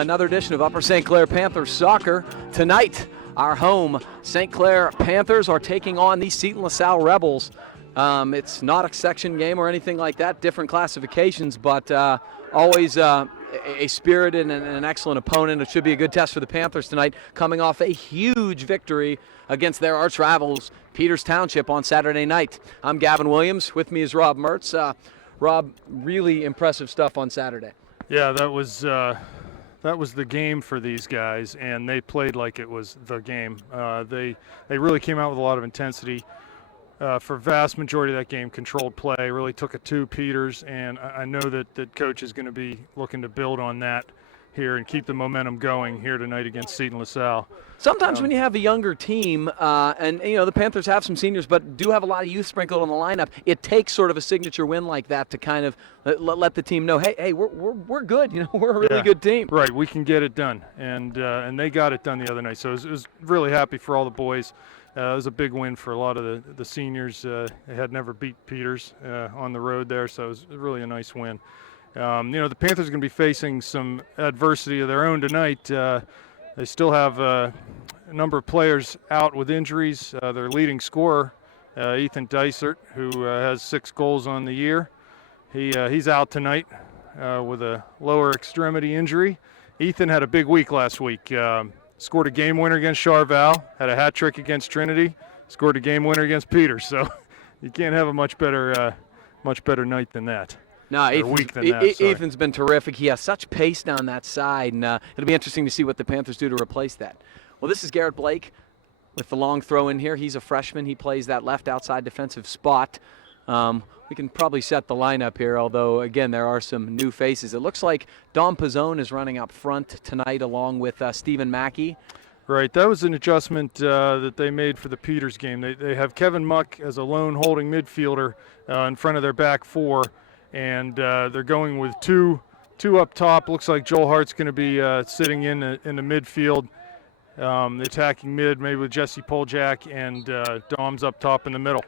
another edition of Upper St. Clair Panthers Soccer. Tonight, our home St. Clair Panthers are taking on the Seton LaSalle Rebels. It's not a section game or anything like that, different classifications, but always a spirited and an excellent opponent. It should be a good test for the Panthers tonight, coming off a huge victory against their arch rivals, Peters Township, on Saturday night. I'm Gavin Williams. With me is Rob Mertz. Rob, really impressive stuff on Saturday. Yeah, that was the game for these guys, and they played like it was the game. They really came out with a lot of intensity. For vast majority of that game, controlled play, really took it to Peters, and I know that coach is going to be looking to build on that here and keep the momentum going here tonight against Seton LaSalle. Sometimes when you have a younger team, and the Panthers have some seniors, but do have a lot of youth sprinkled on the lineup, it takes sort of a signature win like that to kind of let the team know, hey, we're good. We're a really good team. Right, we can get it done, and they got it done the other night. So it was really happy for all the boys. It was a big win for a lot of the seniors. They had never beat Peters on the road there, so it was really a nice win. The Panthers are going to be facing some adversity of their own tonight. They still have a number of players out with injuries. Their leading scorer, Ethan Dysert, who has 6 goals on the year, he's out tonight with a lower extremity injury. Ethan had a big week last week. Scored a game winner against Charval, had a hat trick against Trinity, scored a game winner against Peters. So you can't have a much better night than that. No, Ethan's been terrific. He has such pace down that side, and it'll be interesting to see what the Panthers do to replace that. Well, this is Garrett Blake with the long throw in here. He's a freshman. He plays that left outside defensive spot. We can probably set the lineup here, although, again, there are some new faces. It looks like Dom Pizzone is running up front tonight along with Stephen Mackey. Right, that was an adjustment that they made for the Peters game. They have Kevin Muck as a lone holding midfielder in front of their back four, and they're going with two up top. Looks like Joel Hart's going to be sitting in the midfield, attacking mid, maybe with Jesse Poljak, and Dom's up top in the middle.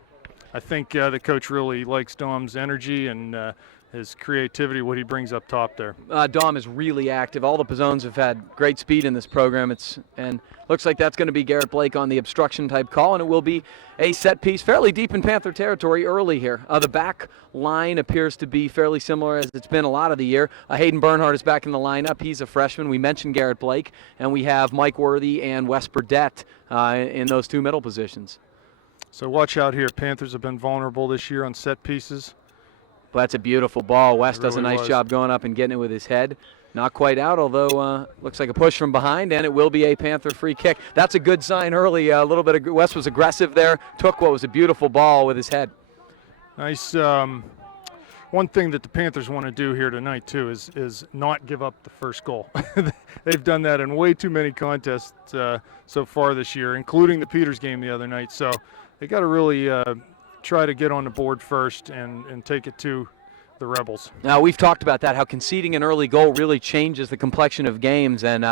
I think the coach really likes Dom's energy and his creativity, what he brings up top there. Dom is really active. All the Pizzones have had great speed in this program. And looks like that's going to be Garrett Blake on the obstruction type call, and it will be a set piece fairly deep in Panther territory early here. The back line appears to be fairly similar as it's been a lot of the year. Hayden Bernhardt is back in the lineup. He's a freshman. We mentioned Garrett Blake, and we have Mike Worthy and Wes Burdett in those two middle positions. So watch out here. Panthers have been vulnerable this year on set pieces. Well, that's a beautiful ball. Wes does a nice job going up and getting it with his head. Not quite out, although looks like a push from behind, and it will be a Panther free kick. That's a good sign early. A little bit of Wes was aggressive there. Took what was a beautiful ball with his head. Nice. One thing that the Panthers want to do here tonight, too, is not give up the first goal. They've done that in way too many contests so far this year, including the Peters game the other night. So they got to really try to get on the board first and take it to the Rebels. Now, we've talked about that, how conceding an early goal really changes the complexion of games. And,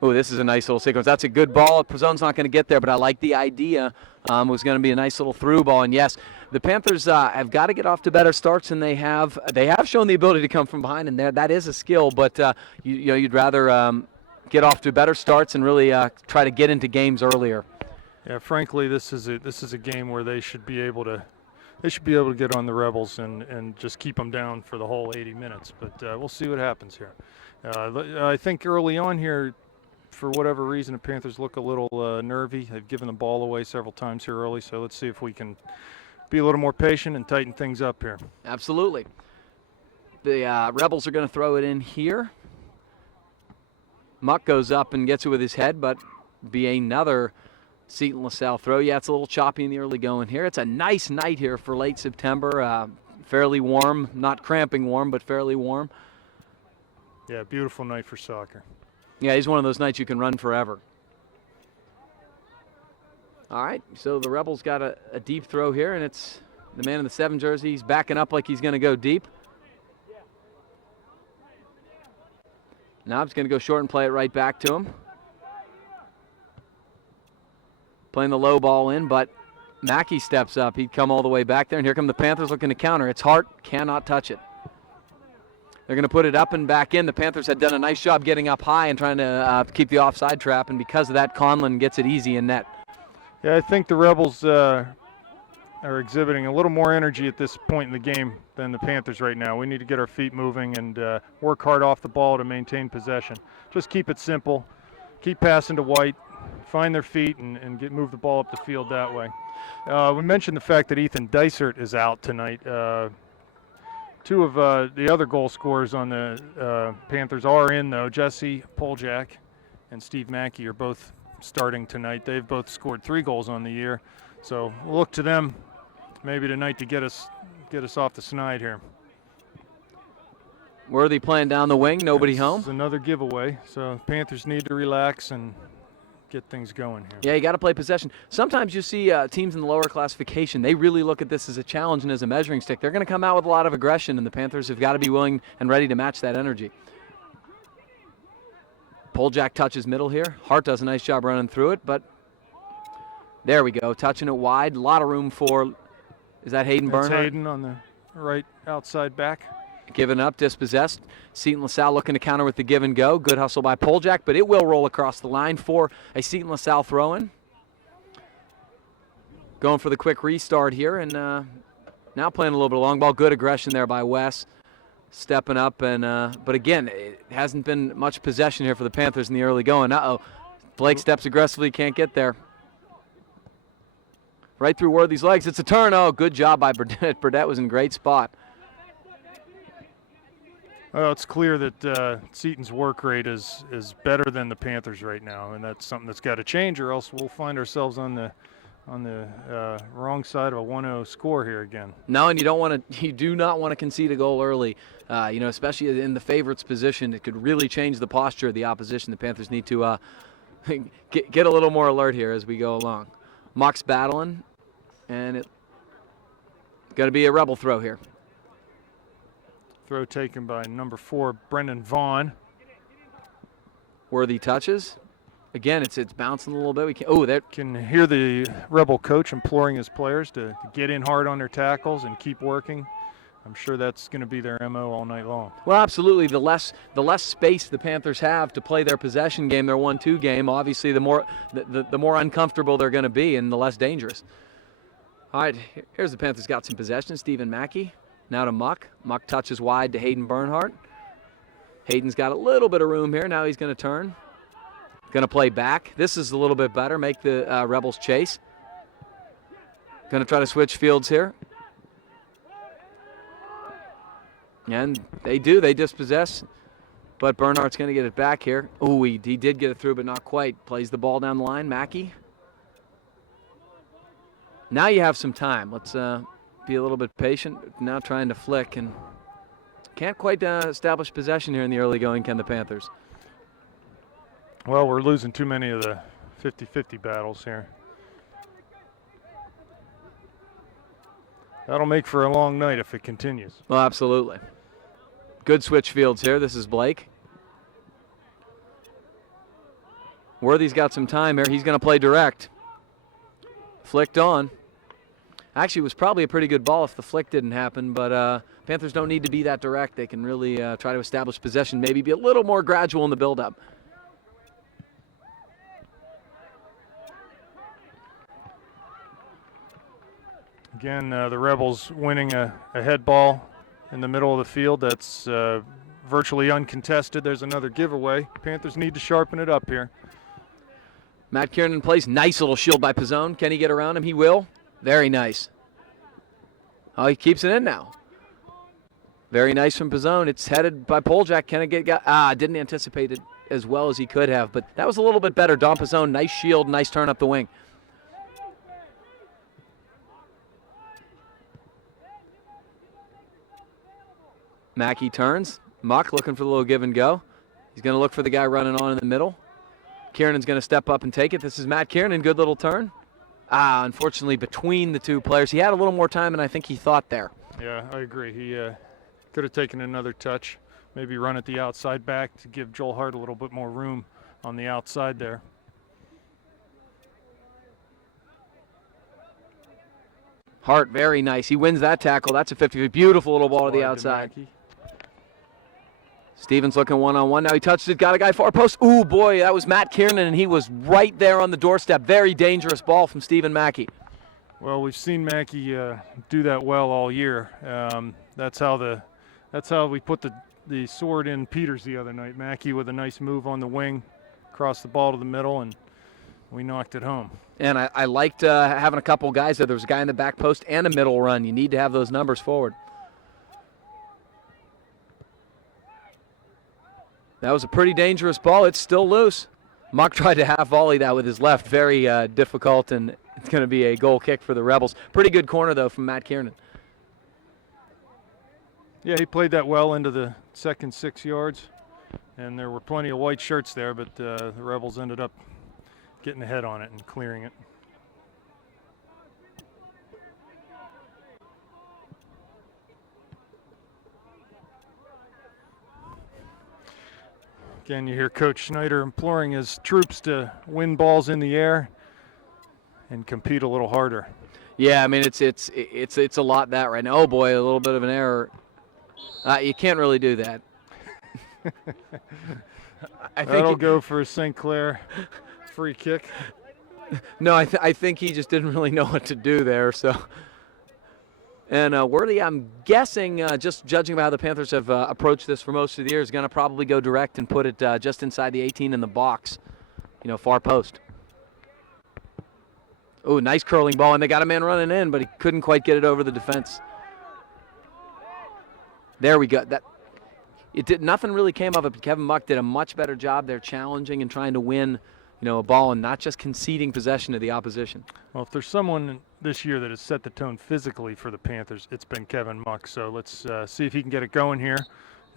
this is a nice little sequence. That's a good ball. Pizzone's not going to get there, but I like the idea. It was going to be a nice little through ball. And, yes, the Panthers have got to get off to better starts, and they have shown the ability to come from behind, and that is a skill. But, you'd rather get off to better starts and really try to get into games earlier. Yeah, frankly, this is a game where they should be able to get on the Rebels and just keep them down for the whole 80 minutes. But we'll see what happens here. I think early on here, for whatever reason, the Panthers look a little nervy. They've given the ball away several times here early, so let's see if we can be a little more patient and tighten things up here. Absolutely. The Rebels are going to throw it in here. Muck goes up and gets it with his head, but be another Seton LaSalle throw. Yeah, it's a little choppy in the early going here. It's a nice night here for late September. Fairly warm, not cramping warm, but fairly warm. Yeah, beautiful night for soccer. Yeah, he's one of those nights you can run forever. All right, so the Rebels got a deep throw here, and it's the man in the 7 jersey. He's backing up like he's going to go deep. Now he's going to go short and play it right back to him. Playing the low ball in, but Mackey steps up. He'd come all the way back there, and here come the Panthers looking to counter. It's Hart, cannot touch it. They're going to put it up and back in. The Panthers had done a nice job getting up high and trying to keep the offside trap, and because of that, Conlon gets it easy in net. Yeah, I think the Rebels are exhibiting a little more energy at this point in the game than the Panthers right now. We need to get our feet moving and work hard off the ball to maintain possession. Just keep it simple. Keep passing to White, find their feet, and move the ball up the field that way. We mentioned the fact that Ethan Dysert is out tonight. Two of the other goal scorers on the Panthers are in, though. Jesse Poljak and Steve Mackey are both starting tonight. They've both scored 3 goals on the year, so we'll look to them maybe tonight to get us off the snide here. Worthy playing down the wing, nobody home. It's another giveaway, so Panthers need to relax and get things going here. Yeah, you got to play possession. Sometimes you see teams in the lower classification, they really look at this as a challenge and as a measuring stick. They're going to come out with a lot of aggression, and the Panthers have got to be willing and ready to match that energy. Poljak touches middle here. Hart does a nice job running through it, but there we go, touching it wide. A lot of room for, is that Hayden Bernhardt? That's Hayden on the right outside back. Given up, dispossessed. Seton LaSalle looking to counter with the give and go. Good hustle by Poljak, but it will roll across the line for a Seton LaSalle throw-in. Going for the quick restart here, and now playing a little bit of long ball. Good aggression there by Wes. Stepping up, and but again, it hasn't been much possession here for the Panthers in the early going. Uh-oh. Blake steps aggressively, can't get there. Right through Worthy's legs. It's a turn. Oh, good job by Burdett. Burdett was in great spot. Well, it's clear that Seton's work rate is better than the Panthers right now, and that's something that's got to change, or else we'll find ourselves on the wrong side of a 1-0 score here again. No, and you do not want to concede a goal early. Especially in the favorites' position, it could really change the posture of the opposition. The Panthers need to get a little more alert here as we go along. Mock's battling, and it's got to be a Rebel throw here. Throw taken by number 4, Brendan Vaughn. Worthy touches. Again, it's bouncing a little bit. There can hear the Rebel coach imploring his players to get in hard on their tackles and keep working. I'm sure that's going to be their MO all night long. Well, absolutely. The less space the Panthers have to play their possession game, their 1-2 game, obviously the more uncomfortable they're going to be and the less dangerous. All right, here's the Panthers got some possession. Stephen Mackey. Now to Muck. Muck touches wide to Hayden Bernhardt. Hayden's got a little bit of room here. Now he's going to turn. Going to play back. This is a little bit better. Make the Rebels chase. Going to try to switch fields here. And they do. They dispossess. But Bernhardt's going to get it back here. Oh, he did get it through, but not quite. Plays the ball down the line. Mackey. Now you have some time. Let's be a little bit patient. Now trying to flick, and can't quite establish possession here in the early going, can the Panthers? Well, we're losing too many of the 50-50 battles here. That'll make for a long night if it continues. Well, absolutely. Good switch fields here. This is Blake. Worthy's got some time here. He's going to play direct. Flicked on. Actually, it was probably a pretty good ball if the flick didn't happen, but Panthers don't need to be that direct. They can really try to establish possession, maybe be a little more gradual in the build-up. Again, the Rebels winning a head ball in the middle of the field. That's virtually uncontested. There's another giveaway. Panthers need to sharpen it up here. Matt Kiernan plays. Nice little shield by Pizzone. Can he get around him? He will. Very nice. Oh, he keeps it in now. Very nice from Pizzone. It's headed by Poljak. Can it get? Didn't anticipate it as well as he could have, but that was a little bit better. Don Pizzone, nice shield, nice turn up the wing. Mackey turns. Muck looking for the little give and go. He's going to look for the guy running on in the middle. Kiernan's going to step up and take it. This is Matt Kiernan. Good little turn. Unfortunately, between the two players. He had a little more time than I think he thought there. Yeah, I agree. He could have taken another touch, maybe run at the outside back to give Joel Hart a little bit more room on the outside there. Hart, very nice. He wins that tackle. That's a 50. Beautiful little ball to the outside. Stevens looking one-on-one. Now he touched it, got a guy far post. Ooh, boy, that was Matt Kiernan, and he was right there on the doorstep. Very dangerous ball from Stephen Mackey. Well, we've seen Mackey do that well all year. That's how we put the sword in Peters the other night. Mackey with a nice move on the wing, crossed the ball to the middle, and we knocked it home. And I liked having a couple guys there. There was a guy in the back post and a middle run. You need to have those numbers forward. That was a pretty dangerous ball. It's still loose. Muck tried to half volley that with his left. Very difficult, and it's going to be a goal kick for the Rebels. Pretty good corner, though, from Matt Kiernan. Yeah, he played that well into the second 6 yards, and there were plenty of white shirts there, but the Rebels ended up getting ahead on it and clearing it. Again, you hear Coach Schneider imploring his troops to win balls in the air and compete a little harder. Yeah, I mean it's a lot that right now. Oh boy, a little bit of an error. You can't really do that. That'll go for a St. Clair free kick. No, I think he just didn't really know what to do there. So, and Worthy, I'm guessing, just judging by how the Panthers have approached this for most of the year, is going to probably go direct and put it just inside the 18 in the box, far post. Oh, nice curling ball, and they got a man running in, but he couldn't quite get it over the defense. There we go. Nothing really came of it, but Kevin Muck did a much better job there challenging and trying to win, a ball and not just conceding possession to the opposition. Well, if there's someone this year that has set the tone physically for the Panthers, it's been Kevin Muck. So let's see if he can get it going here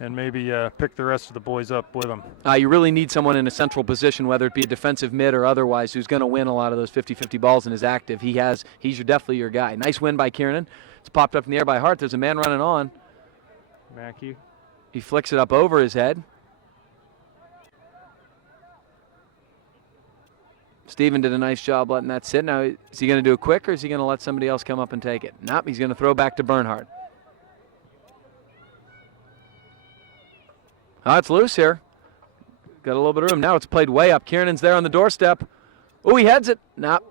and maybe pick the rest of the boys up with him. You really need someone in a central position, whether it be a defensive mid or otherwise, who's going to win a lot of those 50-50 balls and is active. He's definitely your guy. Nice win by Kiernan. It's popped up in the air by Hart. There's a man running on. Mackey. He flicks it up over his head. Steven did a nice job letting that sit. Now, is he going to do it quick, or is he going to let somebody else come up and take it? Nope, he's going to throw back to Bernhardt. Oh, it's loose here. Got a little bit of room. Now it's played way up. Kiernan's there on the doorstep. Oh, he heads it. Nope.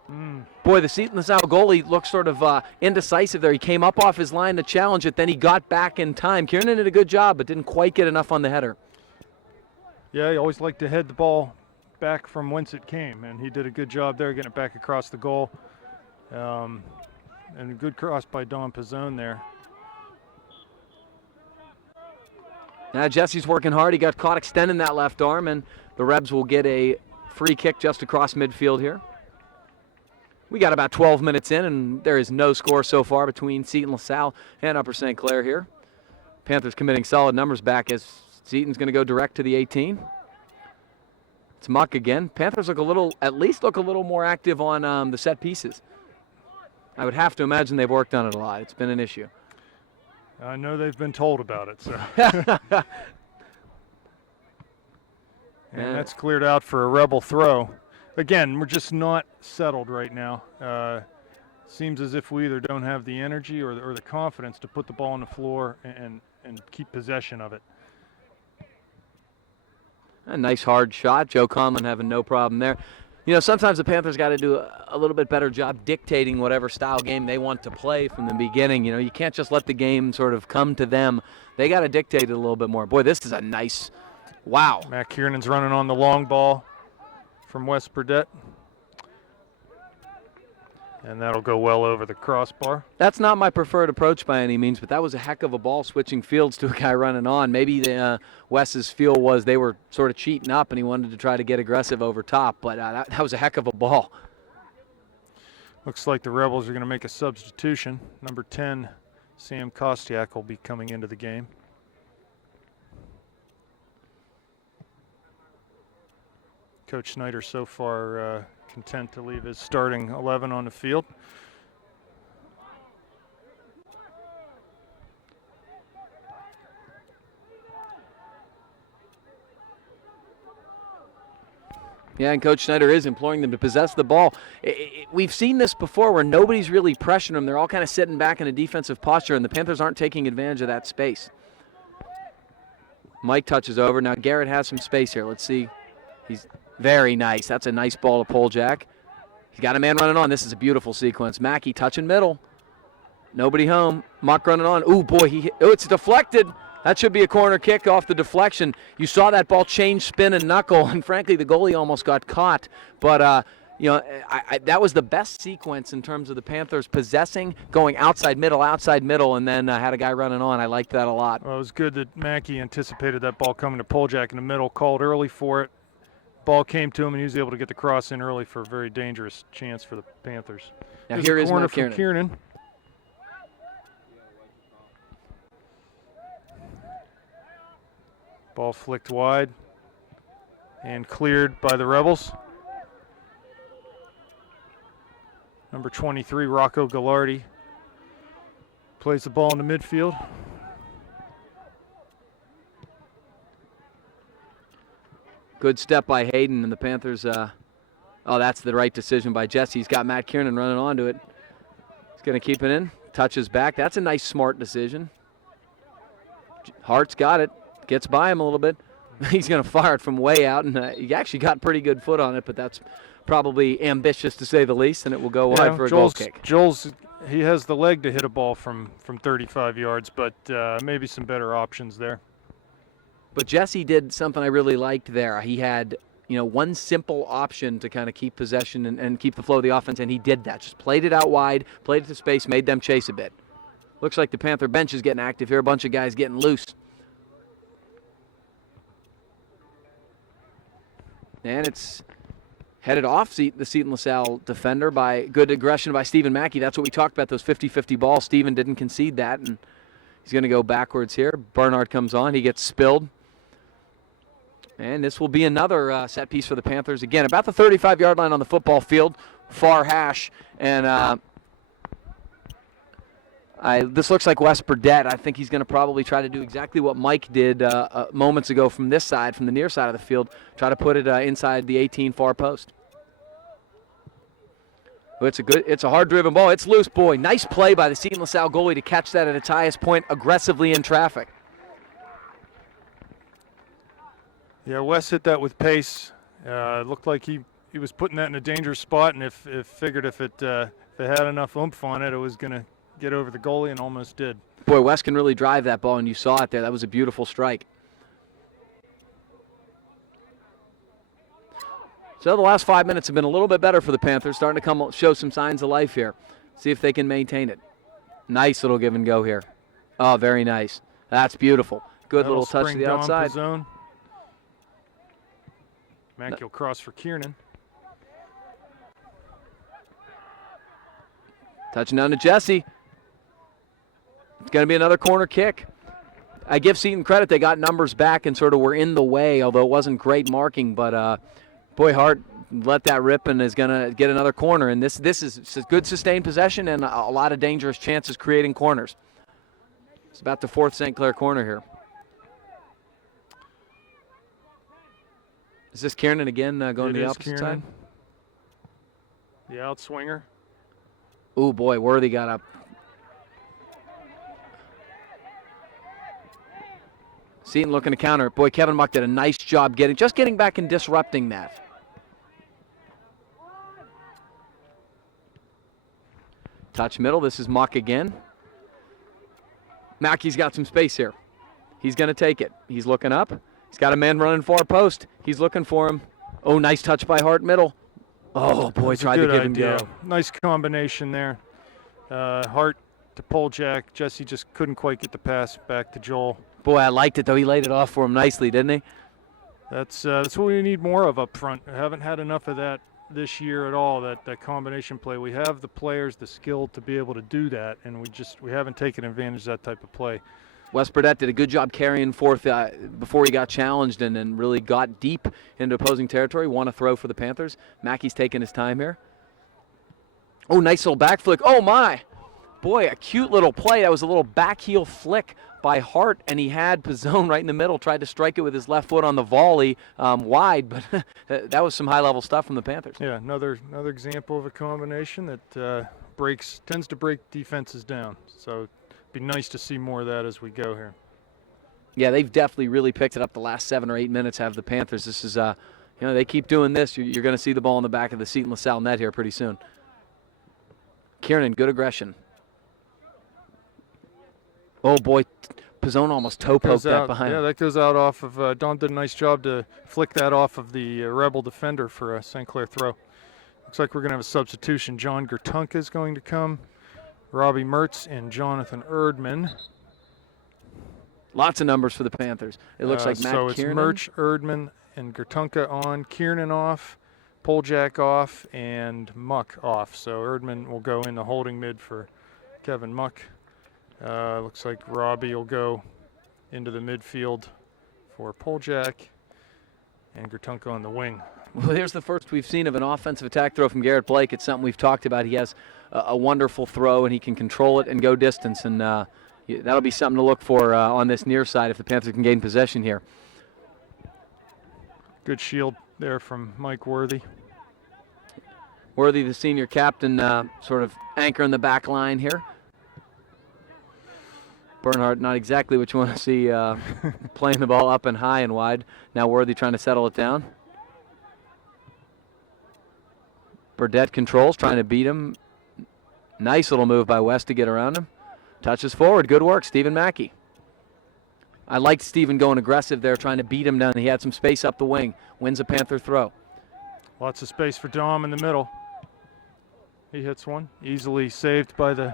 Boy, the Seton LaSalle goalie looked sort of indecisive there. He came up off his line to challenge it, then he got back in time. Kiernan did a good job, but didn't quite get enough on the header. Yeah, he always liked to head the ball back from whence it came, and he did a good job there getting it back across the goal. And a good cross by Don Pizzone there. Now Jesse's working hard. He got caught extending that left arm, and the Rebs will get a free kick just across midfield here. We got about 12 minutes in, and there is no score so far between Seton LaSalle and Upper St. Clair here. Panthers committing solid numbers back as Seton's going to go direct to the 18. It's Muck again. Panthers at least look a little more active on the set pieces. I would have to imagine they've worked on it a lot. It's been an issue. I know they've been told about it. So. And that's cleared out for a Rebel throw. Again, we're just not settled right now. Seems as if we either don't have the energy or the confidence to put the ball on the floor and keep possession of it. A nice hard shot. Joe Conlon having no problem there. Sometimes the Panthers got to do a little bit better job dictating whatever style game they want to play from the beginning. You can't just let the game sort of come to them. They got to dictate it a little bit more. Boy, this is a nice, wow. Matt Kiernan's running on the long ball from West Burdett. And that'll go well over the crossbar. That's not my preferred approach by any means, but that was a heck of a ball switching fields to a guy running on. Maybe Wes's feel was they were sort of cheating up and he wanted to try to get aggressive over top, but that was a heck of a ball. Looks like the Rebels are going to make a substitution. Number 10, Sam Kostiak, will be coming into the game. Coach Schneider so far content to leave his starting 11 on the field. Yeah, and Coach Schneider is imploring them to possess the ball. We've seen this before where nobody's really pressuring them. They're all kind of sitting back in a defensive posture, and the Panthers aren't taking advantage of that space. Mike touches over. Now Garrett has some space here. Let's see. He's very nice. That's a nice ball to pull, Jack. He's got a man running on. This is a beautiful sequence. Mackey touching middle. Nobody home. Muck running on. Ooh, boy, it's deflected. That should be a corner kick off the deflection. You saw that ball change spin and knuckle, and frankly, the goalie almost got caught. But, that was the best sequence in terms of the Panthers possessing, going outside middle, and then had a guy running on. I liked that a lot. Well, it was good that Mackey anticipated that ball coming to Poljak in the middle, called early for it. Ball came to him, and he was able to get the cross in early for a very dangerous chance for the Panthers. Now here is corner Matt from Kiernan. Ball flicked wide and cleared by the Rebels. Number 23, Rocco Gallardi, plays the ball in the midfield. Good step by Hayden, and the Panthers, that's the right decision by Jesse. He's got Matt Kiernan running onto it. He's going to keep it in, touches back. That's a nice, smart decision. Hart's got it, gets by him a little bit. He's going to fire it from way out, and he actually got pretty good foot on it, but that's probably ambitious to say the least, and it will go wide for a goal kick. He has the leg to hit a ball from 35 yards, but maybe some better options there. But Jesse did something I really liked there. He had, one simple option to kind of keep possession and keep the flow of the offense, and he did that. Just played it out wide, played it to space, made them chase a bit. Looks like the Panther bench is getting active here. A bunch of guys getting loose. And it's headed off the Seton LaSalle defender by good aggression by Stephen Mackey. That's what we talked about, those 50-50 balls. Stephen didn't concede that, and he's going to go backwards here. Bernard comes on. He gets spilled. And this will be another set piece for the Panthers. Again, about the 35-yard line on the football field, far hash. And this looks like Wes Burdett. I think he's going to probably try to do exactly what Mike did moments ago from this side, from the near side of the field, try to put it inside the 18 far post. It's a hard-driven ball. It's loose, boy. Nice play by the Seton LaSalle goalie to catch that at its highest point aggressively in traffic. Yeah, Wes hit that with pace. It looked like he was putting that in a dangerous spot, and if figured if it had enough oomph on it, it was going to get over the goalie, and almost did. Boy, Wes can really drive that ball, and you saw it there. That was a beautiful strike. So the last 5 minutes have been a little bit better for the Panthers, starting to show some signs of life here. See if they can maintain it. Nice little give and go here. Oh, very nice. That's beautiful. Good little touch to the outside. Zone. Mackey will cross for Kiernan. Touching down to Jesse. It's going to be another corner kick. I give Seton credit. They got numbers back and sort of were in the way, although it wasn't great marking. But, boy, Hart let that rip and is going to get another corner. And this is good sustained possession and a lot of dangerous chances creating corners. It's about the fourth St. Clair corner here. Is this Kiernan again going to the opposite side? The outswinger. Ooh, boy, Worthy got up. Seton looking to counter it. Boy, Kevin Muck did a nice job getting back and disrupting that. Touch middle. This is Muck again. Mackey's got some space here. He's going to take it. He's looking up. He's got a man running far post. He's looking for him. Oh, nice touch by Hart middle. Oh, boy, tried to give him go. Nice combination there. Hart to Poljak. Jesse just couldn't quite get the pass back to Joel. Boy, I liked it, though. He laid it off for him nicely, didn't he? That's what we need more of up front. I haven't had enough of that this year at all, that combination play. We have the players, the skill to be able to do that, and we haven't taken advantage of that type of play. Wes Burdett did a good job carrying forth before he got challenged and really got deep into opposing territory. Won a throw for the Panthers. Mackey's taking his time here. Oh, nice little back flick. Oh, my. Boy, a cute little play. That was a little back heel flick by Hart, and he had Pizzone right in the middle, tried to strike it with his left foot on the volley wide, but that was some high-level stuff from the Panthers. Yeah, another example of a combination that tends to break defenses down. So it'd be nice to see more of that as we go here. Yeah, they've definitely really picked it up the last 7 or 8 minutes, have the Panthers. This is, they keep doing this. You're going to see the ball in the back of the Seton LaSalle net here pretty soon. Kiernan, good aggression. Oh, boy, Pizzone almost toe-poked that behind him. Yeah, that goes out off of, Don did a nice job to flick that off of the Rebel defender for a St. Clair throw. Looks like we're going to have a substitution. John Gertunka is going to come. Robbie Mertz and Jonathan Erdman. Lots of numbers for the Panthers. It looks like Matt So it's Kiernan. Mertz, Erdman, and Gertunka on, Kiernan off, Poljak off, and Muck off. So Erdman will go in the holding mid for Kevin Muck. Looks like Robbie will go into the midfield for Poljak, and Gertunka on the wing. Well, here's the first we've seen of an offensive attack throw from Garrett Blake. It's something we've talked about. He has a wonderful throw, and he can control it and go distance, and that'll be something to look for on this near side if the Panthers can gain possession here. Good shield there from Mike Worthy. Worthy, the senior captain, sort of anchor in the back line here. Bernhardt, not exactly what you want to see playing the ball up and high and wide. Now Worthy trying to settle it down. Burdett controls, trying to beat him. Nice little move by West to get around him. Touches forward. Good work, Stephen Mackey. I liked Stephen going aggressive there, trying to beat him down. He had some space up the wing. Wins a Panther throw. Lots of space for Dom in the middle. He hits one. Easily saved by the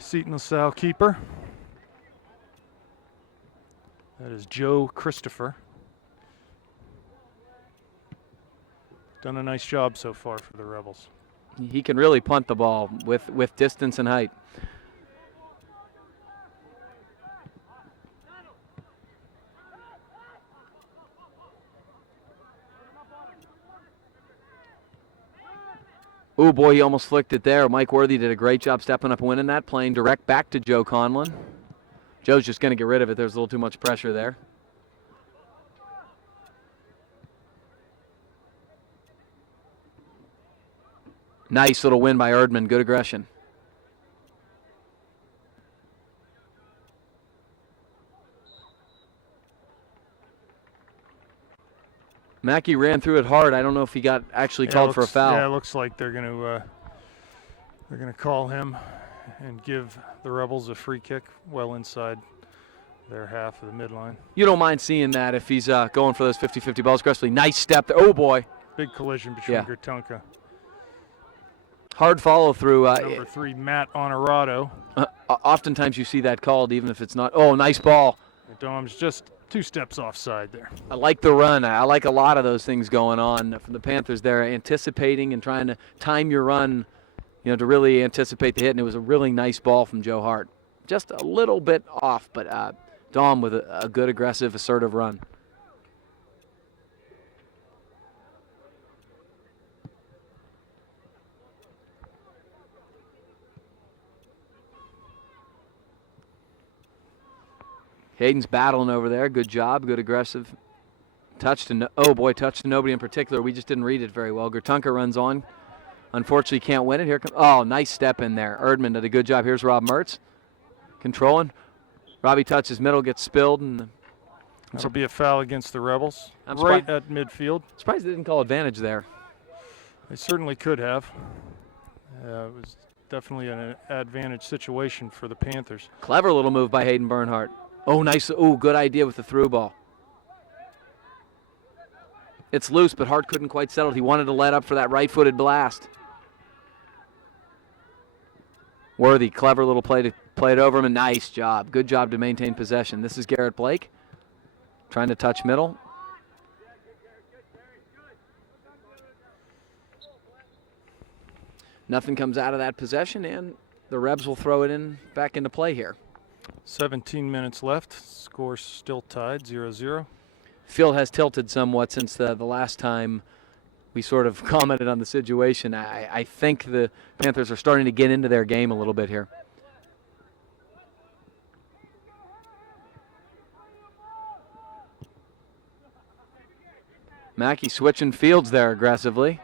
Seton LaSalle keeper. That is Joe Christopher. Done a nice job so far for the Rebels. He can really punt the ball with distance and height. Oh boy, he almost flicked it there. Mike Worthy did a great job stepping up and winning that, playing direct back to Joe Conlon. Joe's just going to get rid of it. There's a little too much pressure there. Nice little win by Erdman. Good aggression. Mackey ran through it hard. I don't know if he got actually called for a foul. Yeah, it looks like they're going to call him and give the Rebels a free kick well inside their half of the midline. You don't mind seeing that if he's going for those 50-50 balls aggressively. Nice step there. Oh boy. Big collision between Gertunka. Hard follow through. Number 3, Matt Honorado. Oftentimes you see that called even if it's not. Oh, nice ball. Dom's just 2 steps offside there. I like the run. I like a lot of those things going on from the Panthers there, anticipating and trying to time your run, to really anticipate the hit. And it was a really nice ball from Joe Hart. Just a little bit off, but Dom with a good, aggressive, assertive run. Hayden's battling over there. Good job. Good aggressive. Touch to nobody in particular. We just didn't read it very well. Gertunka runs on. Unfortunately, can't win it. Here comes. Oh, nice step in there. Erdman did a good job. Here's Rob Mertz. Controlling. Robbie touches middle, gets spilled. And that'll be a foul against the Rebels. I'm right at midfield. Surprised they didn't call advantage there. They certainly could have. It was definitely an advantage situation for the Panthers. Clever little move by Hayden Bernhardt. Oh, nice. Oh, good idea with the through ball. It's loose, but Hart couldn't quite settle it. He wanted to let up for that right-footed blast. Worthy, clever little play to play it over him, and nice job. Good job to maintain possession. This is Garrett Blake trying to touch middle. Nothing comes out of that possession, and the Rebs will throw it in back into play here. 17 minutes left. Score still tied, 0-0. Field has tilted somewhat since the last time we sort of commented on the situation. I think the Panthers are starting to get into their game a little bit here. Mackey switching fields there aggressively.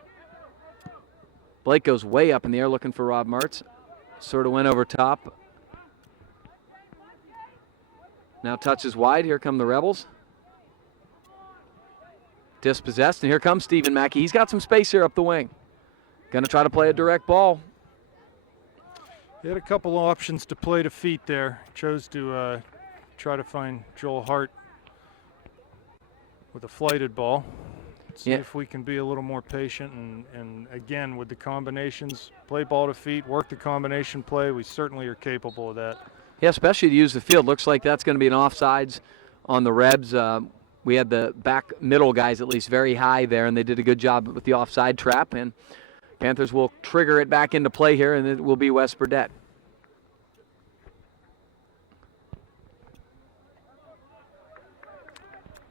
Blake goes way up in the air looking for Rob Mertz. Sort of went over top. Now touches wide. Here come the Rebels. Dispossessed, and here comes Stephen Mackey. He's got some space here up the wing. Going to try to play a direct ball. He had a couple options to play to feet there. Chose to try to find Joel Hart with a flighted ball. See if we can be a little more patient and again with the combinations, play ball to feet, work the combination play. We certainly are capable of that. Yeah, especially to use the field. Looks like that's going to be an offsides on the Rebs. We had the back middle guys at least very high there, and they did a good job with the offside trap. And Panthers will trigger it back into play here, and it will be Wes Burdett.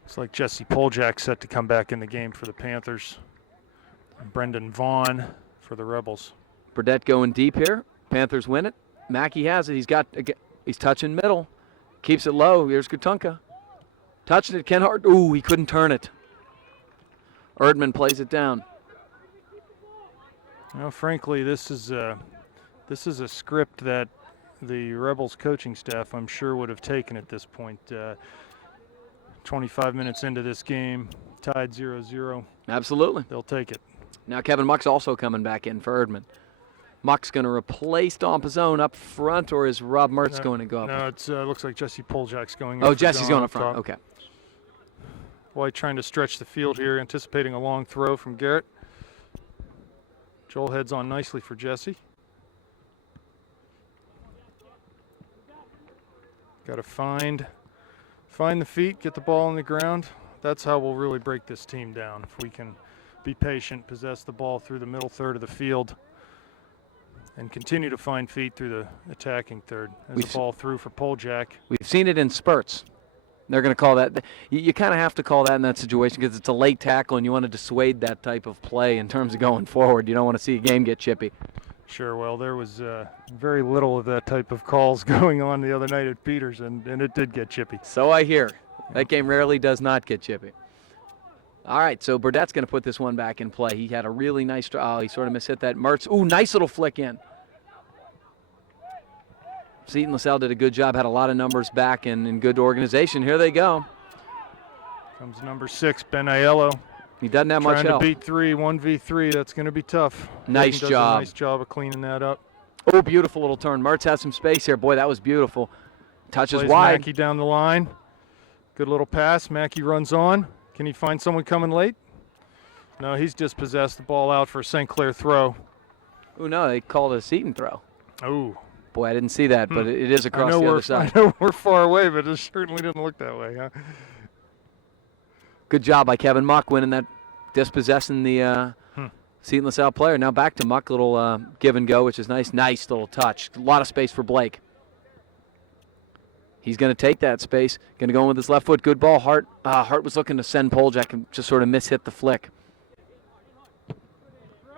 Looks like Jesse Poljak set to come back in the game for the Panthers. And Brendan Vaughn for the Rebels. Burdett going deep here. Panthers win it. Mackey has it. He's touching middle. Keeps it low. Here's Kutunka. Touching it. Ken Hart. Ooh, he couldn't turn it. Erdman plays it down. Well, frankly, this is a script that the Rebels coaching staff, I'm sure, would have taken at this point. 25 minutes into this game, tied 0-0. Absolutely. They'll take it. Now Kevin Muck's also coming back in for Erdman. Muck's going to replace Dompazone up front, or is Rob Mertz going to go up? No, it looks like Jesse Poljak's going. Oh, Jesse's going up front. Okay. White trying to stretch the field here, anticipating a long throw from Garrett. Joel heads on nicely for Jesse. Got to find the feet, get the ball on the ground. That's how we'll really break this team down. If we can be patient, possess the ball through the middle third of the field, and continue to find feet through the attacking third. There's a ball through for Poljak. We've seen it in spurts. They're going to call that. You kind of have to call that in that situation because it's a late tackle and you want to dissuade that type of play in terms of going forward. You don't want to see a game get chippy. Sure, well, there was very little of that type of calls going on the other night at Peters, and it did get chippy. So I hear. That game rarely does not get chippy. All right, so Burdett's going to put this one back in play. He had a really nice he sort of mishit that. Mertz, ooh, nice little flick in. Seton LaSalle did a good job, had a lot of numbers back and in good organization. Here they go. Comes number 6, Ben Aiello. He doesn't have much help. Trying to beat 3, 1v3. That's going to be tough. Nice does job. A nice job of cleaning that up. Oh, beautiful little turn. Mertz has some space here. Boy, that was beautiful. Touches Plays wide. Mackey down the line. Good little pass. Mackey runs on. Can he find someone coming late? No, he's dispossessed. The ball out for a St. Clair throw. Oh, no, they called it a Seton throw. Oh. Boy, I didn't see that, but it is across the other side. I know we're far away, but it certainly didn't look that way, huh? Good job by Kevin Muck winning that, dispossessing the Seton LaSalle player. Now back to Muck, little give and go, which is nice. Nice little touch. A lot of space for Blake. He's going to take that space. Going to go in with his left foot. Good ball. Hart was looking to send Poljak and just sort of mishit the flick.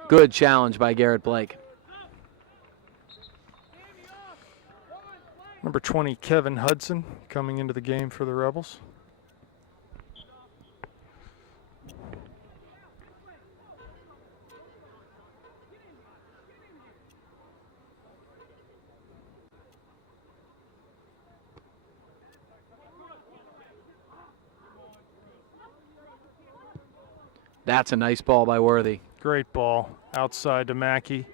Good challenge by Garrett Blake. Number 20, Kevin Hudson, coming into the game for the Rebels. That's a nice ball by Worthy. Great ball. Outside to Mackey.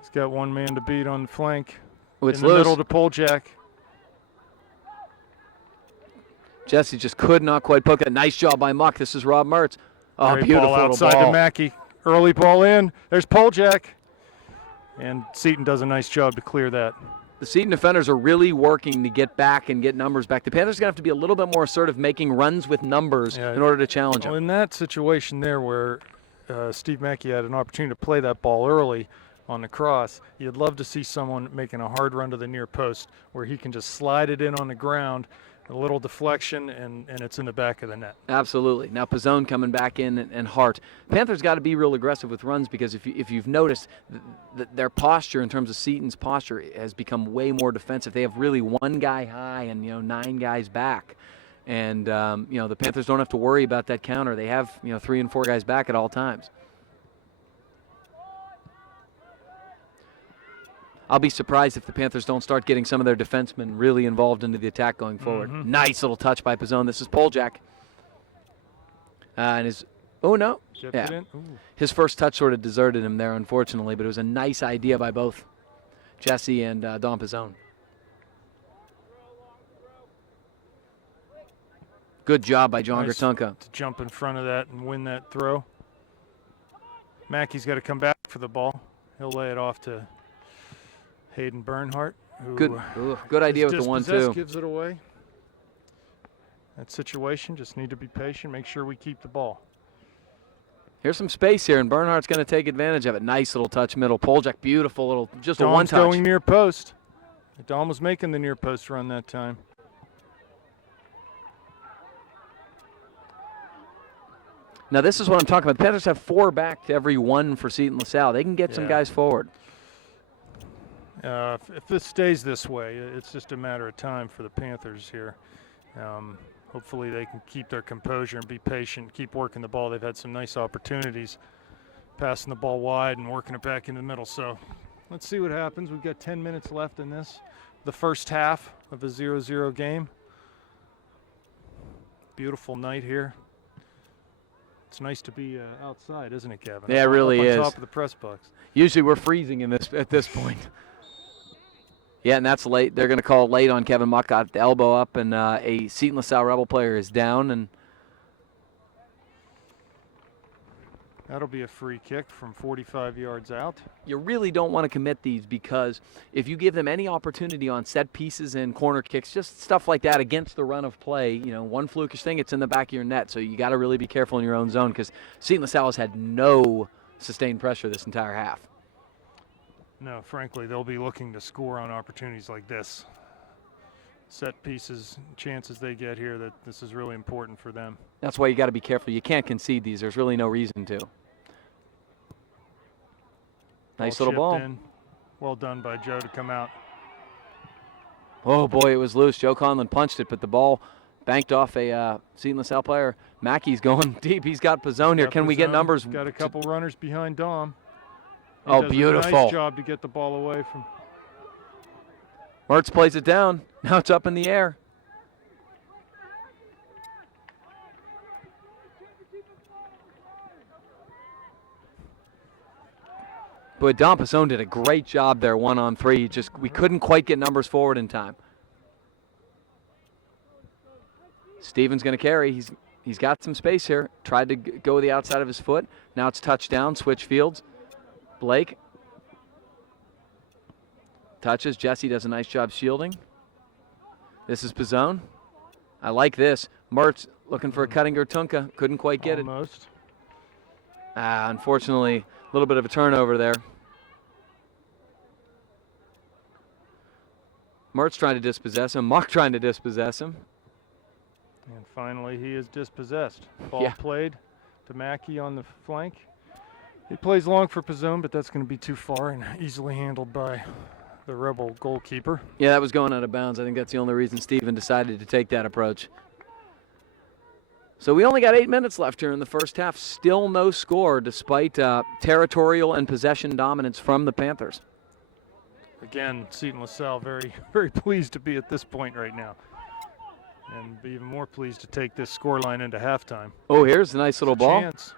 He's got one man to beat on the flank. It's in the loose. Middle to Poljak. Jesse just could not quite poke that. Nice job by Muck. This is Rob Mertz. Oh, Great beautiful ball little outside ball. to Mackey. Early ball in. There's Poljak. And Seton does a nice job to clear that. The Seton defenders are really working to get back and get numbers back. The Panthers are going to have to be a little bit more assertive, making runs with numbers in order to challenge them. Well, in that situation there where Steve Mackey had an opportunity to play that ball early on the cross, you'd love to see someone making a hard run to the near post where he can just slide it in on the ground, a little deflection, and it's in the back of the net. Absolutely. Now Pizzone coming back in and Hart. Panthers got to be real aggressive with runs because if you've noticed, their posture in terms of Seton's posture has become way more defensive. They have really one guy high and 9 guys back. And the Panthers don't have to worry about that counter. They have 3 and 4 guys back at all times. I'll be surprised if the Panthers don't start getting some of their defensemen really involved into the attack going forward. Nice little touch by Pizzone. This is Poljak. And his, oh no. Kept Yeah. it in. Ooh. His first touch sort of deserted him there, unfortunately, but it was a nice idea by both Jesse and Don Pizzone. Good job by John Gertunka. To jump in front of that and win that throw. Mackey's got to come back for the ball. He'll lay it off to Hayden Bernhardt. Who good idea with the 1-2. Gives it away. That situation, just need to be patient, make sure we keep the ball. Here's some space here, and Bernhardt's going to take advantage of it. Nice little touch middle. Poljak, beautiful little, just Dom's a one touch. Going near post. Dom was making the near post run that time. Now, this is what I'm talking about. The Panthers have 4 back to every 1 for Seton LaSalle. They can get some guys forward. If this stays this way, it's just a matter of time for the Panthers here. Hopefully they can keep their composure and be patient, keep working the ball. They've had some nice opportunities, passing the ball wide and working it back in the middle. So let's see what happens. We've got 10 minutes left in this, the first half of a 0-0 game. Beautiful night here. It's nice to be outside, isn't it, Kevin? Yeah, it really is. On top of the press box. Usually we're freezing in this at this point. Yeah, and that's late. They're going to call late on Kevin Muck. Got the elbow up, and a Seton LaSalle Rebel player is down. And that'll be a free kick from 45 yards out. You really don't want to commit these, because if you give them any opportunity on set pieces and corner kicks, just stuff like that against the run of play, you know, one flukish thing, it's in the back of your net. So you got to really be careful in your own zone, because Seton LaSalle has had no sustained pressure this entire half. No, frankly, they'll be looking to score on opportunities like this. Set pieces, chances they get here, that this is really important for them. That's why you got to be careful. You can't concede these. There's really no reason to. Nice little ball. In. Well done by Joe to come out. Oh, boy, it was loose. Joe Conlon punched it, but the ball banked off a Seton LaSalle player. Mackey's going deep. He's got Pizzone here. Can we get numbers? Got a couple runners behind Dom. He oh, does beautiful. A nice job to get the ball away from. Mertz plays it down. Now it's up in the air. But Don Pizzone did a great job there, 1-on-3. We couldn't quite get numbers forward in time. Steven's going to carry. He's got some space here. Tried to go with the outside of his foot. Now it's touchdown. Switch fields. Blake touches. Jesse does a nice job shielding. This is Pizzone. I like this. Mertz looking for a cutting Gertunka. Couldn't quite get Almost. it. Unfortunately, a little bit of a turnover there. Mertz trying to dispossess him. Muck trying to dispossess him. And finally, he is dispossessed. Ball played to Mackey on the flank. He plays long for Pizzone, but that's going to be too far and easily handled by the Rebel goalkeeper. Yeah, that was going out of bounds. I think that's the only reason Steven decided to take that approach. So we only got 8 minutes left here in the first half. Still no score, despite territorial and possession dominance from the Panthers. Again, Seton LaSalle very, very pleased to be at this point right now. And be even more pleased to take this scoreline into halftime. Oh, here's a nice little ball. Chance.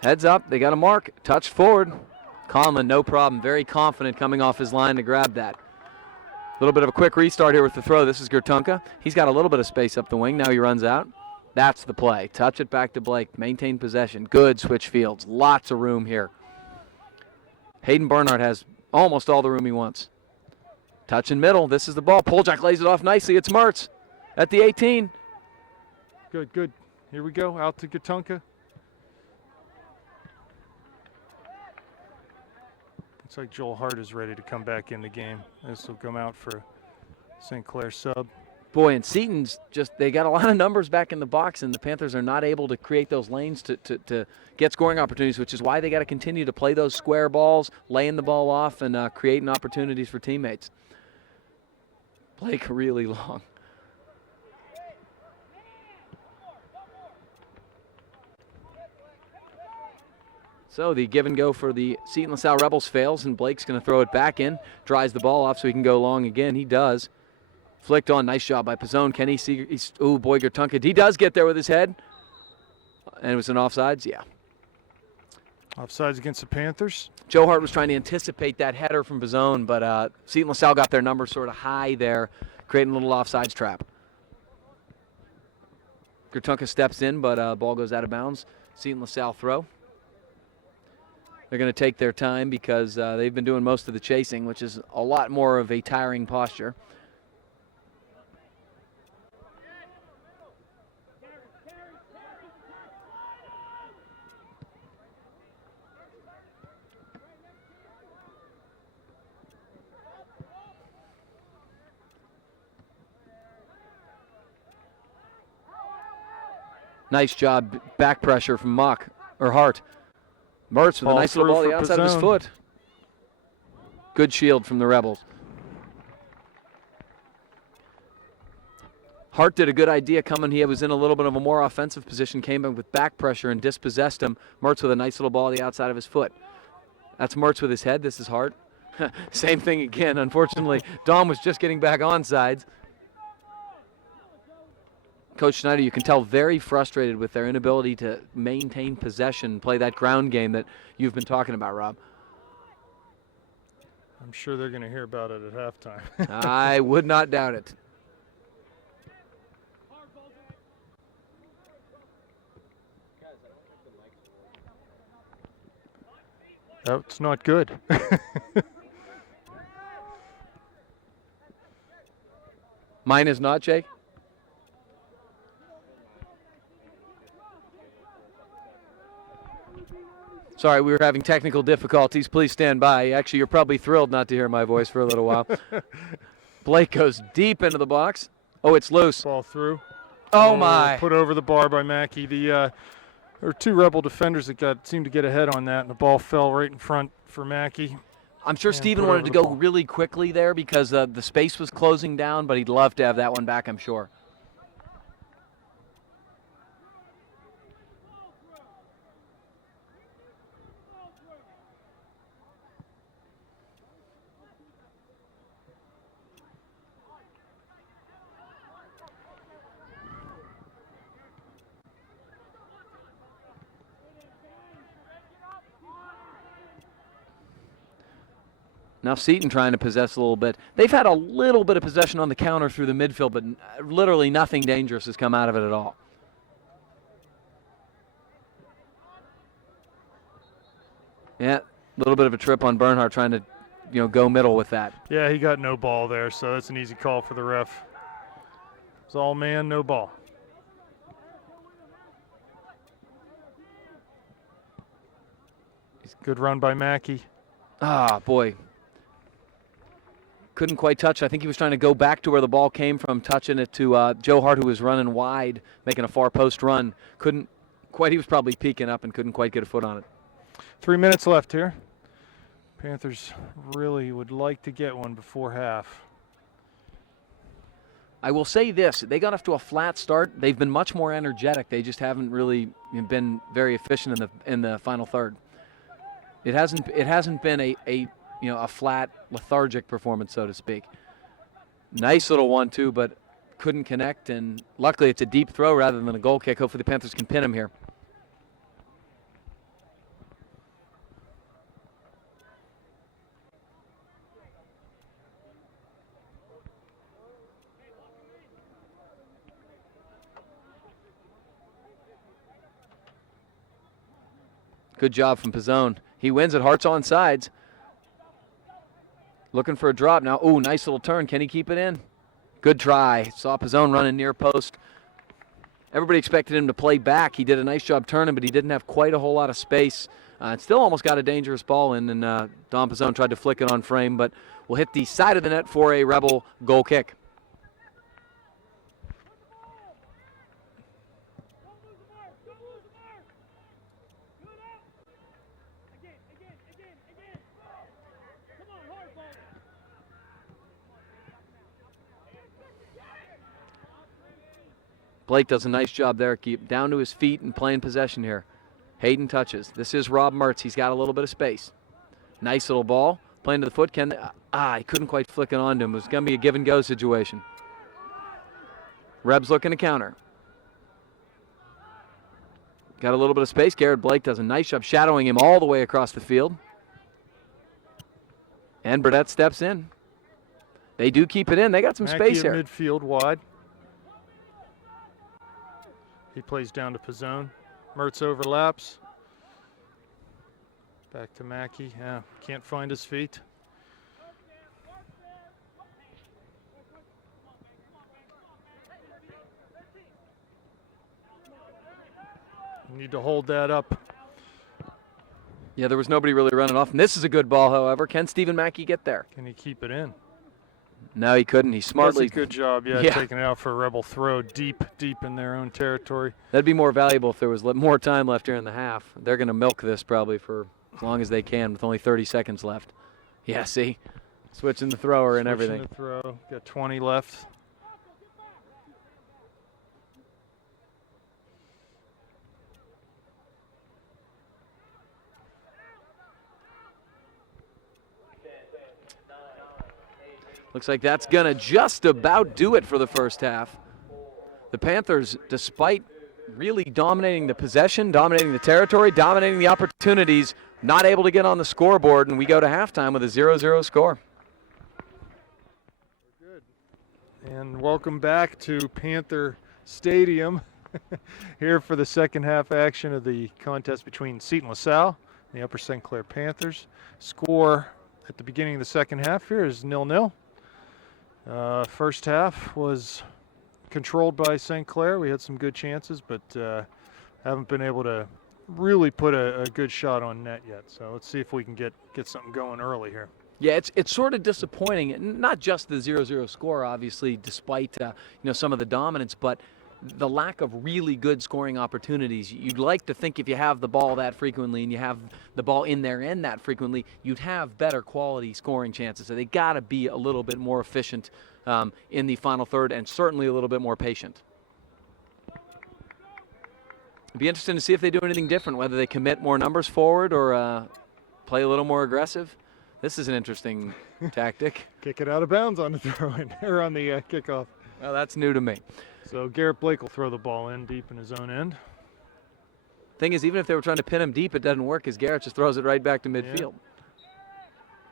Heads up, they got a mark, touched forward. Conlon, no problem, very confident coming off his line to grab that. A little bit of a quick restart here with the throw. This is Gertunka. He's got a little bit of space up the wing. Now he runs out. That's the play. Touch it back to Blake. Maintain possession. Good switch fields. Lots of room here. Hayden Bernhardt has almost all the room he wants. Touch in middle. This is the ball. Poljak lays it off nicely. It's Mertz at the 18. Good, good. Here we go. Out to Gertunka. Looks like Joel Hart is ready to come back in the game. This will come out for St. Clair sub. Boy, and Seton's they got a lot of numbers back in the box, and the Panthers are not able to create those lanes to get scoring opportunities, which is why they got to continue to play those square balls, laying the ball off, and creating opportunities for teammates. Blake really long. So the give and go for the Seton LaSalle Rebels fails, and Blake's going to throw it back in, dries the ball off so he can go long again. He does. Flicked on, nice job by Pizzone. Kenny Seeger, Boyger Tunket. He does get there with his head. And it was an offsides, yeah. Offsides against the Panthers. Joe Hart was trying to anticipate that header from Pizzone, but Seton LaSalle got their number sort of high there, creating a little offsides trap. Gertunka steps in, but ball goes out of bounds. Seton LaSalle throw. They're going to take their time because they've been doing most of the chasing, which is a lot more of a tiring posture. Nice job, back pressure from Hart. Mertz with a nice little ball on the outside of his foot. Good shield from the Rebels. Hart did a good idea coming. He was in a little bit of a more offensive position, came in with back pressure and dispossessed him. Mertz with a nice little ball on the outside of his foot. That's Mertz with his head. This is Hart. Same thing again. Unfortunately, Dom was just getting back on sides. Coach Schneider, you can tell, very frustrated with their inability to maintain possession, play that ground game that you've been talking about, Rob. I'm sure they're going to hear about it at halftime. I would not doubt it. That's not good. Mine is not, Jake? Sorry, we were having technical difficulties. Please stand by. Actually, you're probably thrilled not to hear my voice for a little while. Blake goes deep into the box. Oh, it's loose. Ball through. Oh, my. Put over the bar by Mackey. There were two Rebel defenders that seemed to get ahead on that, and the ball fell right in front for Mackey. I'm sure Steven wanted to go really quickly there because the space was closing down, but he'd love to have that one back, I'm sure. Now Seton trying to possess a little bit. They've had a little bit of possession on the counter through the midfield, but literally nothing dangerous has come out of it at all. Yeah, a little bit of a trip on Bernhardt trying to, go middle with that. Yeah, he got no ball there, so that's an easy call for the ref. It's all man, no ball. Good run by Mackey. Ah, boy. Couldn't quite touch. I think he was trying to go back to where the ball came from, touching it to Joe Hart, who was running wide, making a far post run. Couldn't quite. He was probably peeking up and couldn't quite get a foot on it. 3 minutes left here. Panthers really would like to get one before half. I will say this. They got off to a flat start. They've been much more energetic. They just haven't really been very efficient in the final third. It hasn't been a flat, lethargic performance, so to speak. Nice little 1-2, but couldn't connect, and luckily it's a deep throw rather than a goal kick. Hopefully the Panthers can pin him here. Good job from Pizzone. He wins it. Hart's on sides. Looking for a drop now. Ooh, nice little turn. Can he keep it in? Good try. Saw Pizzone running near post. Everybody expected him to play back. He did a nice job turning, but he didn't have quite a whole lot of space. Still almost got a dangerous ball in, and Dom Pizzone tried to flick it on frame, but will hit the side of the net for a Rebel goal kick. Blake does a nice job there. Keep down to his feet and playing possession here. Hayden touches. This is Rob Mertz. He's got a little bit of space. Nice little ball. Playing to the foot. He couldn't quite flick it onto him. It was going to be a give-and-go situation. Reb's looking to counter. Got a little bit of space. Garrett Blake does a nice job shadowing him all the way across the field. And Burdett steps in. They do keep it in. They got some space here. Midfield wide. He plays down to Pizzone. Mertz overlaps. Back to Mackey. Yeah, can't find his feet. Need to hold that up. Yeah, there was nobody really running off. And this is a good ball, however. Can Stephen Mackey get there? Can he keep it in? No, he couldn't. He smartly. That's a good job, yeah, taking it out for a Rebel throw deep in their own territory. That'd be more valuable if there was more time left here in the half. They're going to milk this probably for as long as they can with only 30 seconds left. Yeah, see? Switching the thrower and everything. The throw. Got 20 left. Looks like that's going to just about do it for the first half. The Panthers, despite really dominating the possession, dominating the territory, dominating the opportunities, not able to get on the scoreboard, and we go to halftime with a 0-0 score. Good. And welcome back to Panther Stadium here for the second half action of the contest between Seton LaSalle and the Upper St. Clair Panthers. Score at the beginning of the second half here is 0-0. First half was controlled by St. Clair. We had some good chances, but haven't been able to really put a good shot on net yet. So let's see if we can get something going early here. Yeah, it's sort of disappointing. Not just the 0-0 score, obviously, despite some of the dominance, but the lack of really good scoring opportunities. You'd like to think if you have the ball that frequently and you have the ball in their end that frequently, you'd have better quality scoring chances. So they got to be a little bit more efficient in the final third and certainly a little bit more patient. It'd be interesting to see if they do anything different, whether they commit more numbers forward or play a little more aggressive. This is an interesting tactic. Kick it out of bounds on the throw-in or on the kickoff. Well, that's new to me. So Garrett Blake will throw the ball in deep in his own end. Thing is, even if they were trying to pin him deep, it doesn't work because Garrett just throws it right back to midfield. Yeah.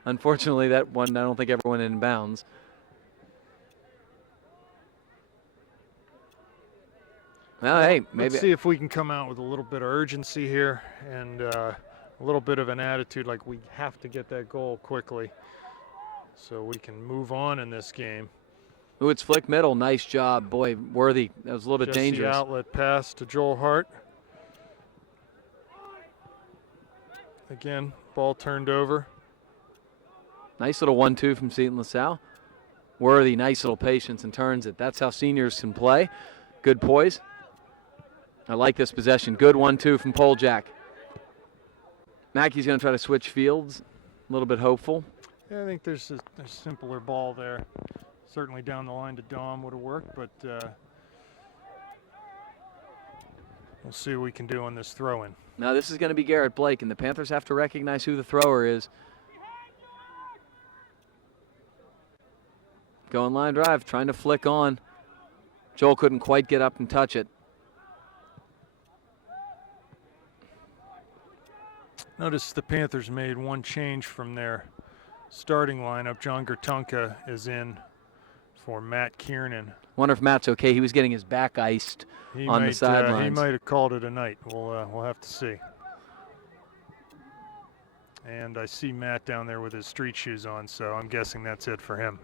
Unfortunately, that one I don't think ever went in bounds. Well, hey, maybe. Let's see if we can come out with a little bit of urgency here and a little bit of an attitude like we have to get that goal quickly so we can move on in this game. Ooh, it's flick middle. Nice job. Boy, Worthy. That was a little bit Just dangerous. The outlet pass to Joel Hart. Again, ball turned over. Nice little 1-2 from Seton LaSalle. Worthy, nice little patience and turns it. That's how seniors can play. Good poise. I like this possession. Good 1-2 from Poljack. Mackey's going to try to switch fields. A little bit hopeful. Yeah, I think there's a simpler ball there. Certainly down the line to Dom would have worked, but we'll see what we can do on this throw-in. Now this is going to be Garrett Blake, and the Panthers have to recognize who the thrower is. Going line drive, trying to flick on. Joel couldn't quite get up and touch it. Notice the Panthers made one change from their starting lineup. John Gertunka is in for Matt Kiernan. Wonder if Matt's okay. He was getting his back iced on the sidelines. He might have called it a night. We'll have to see. And I see Matt down there with his street shoes on, so I'm guessing that's it for him.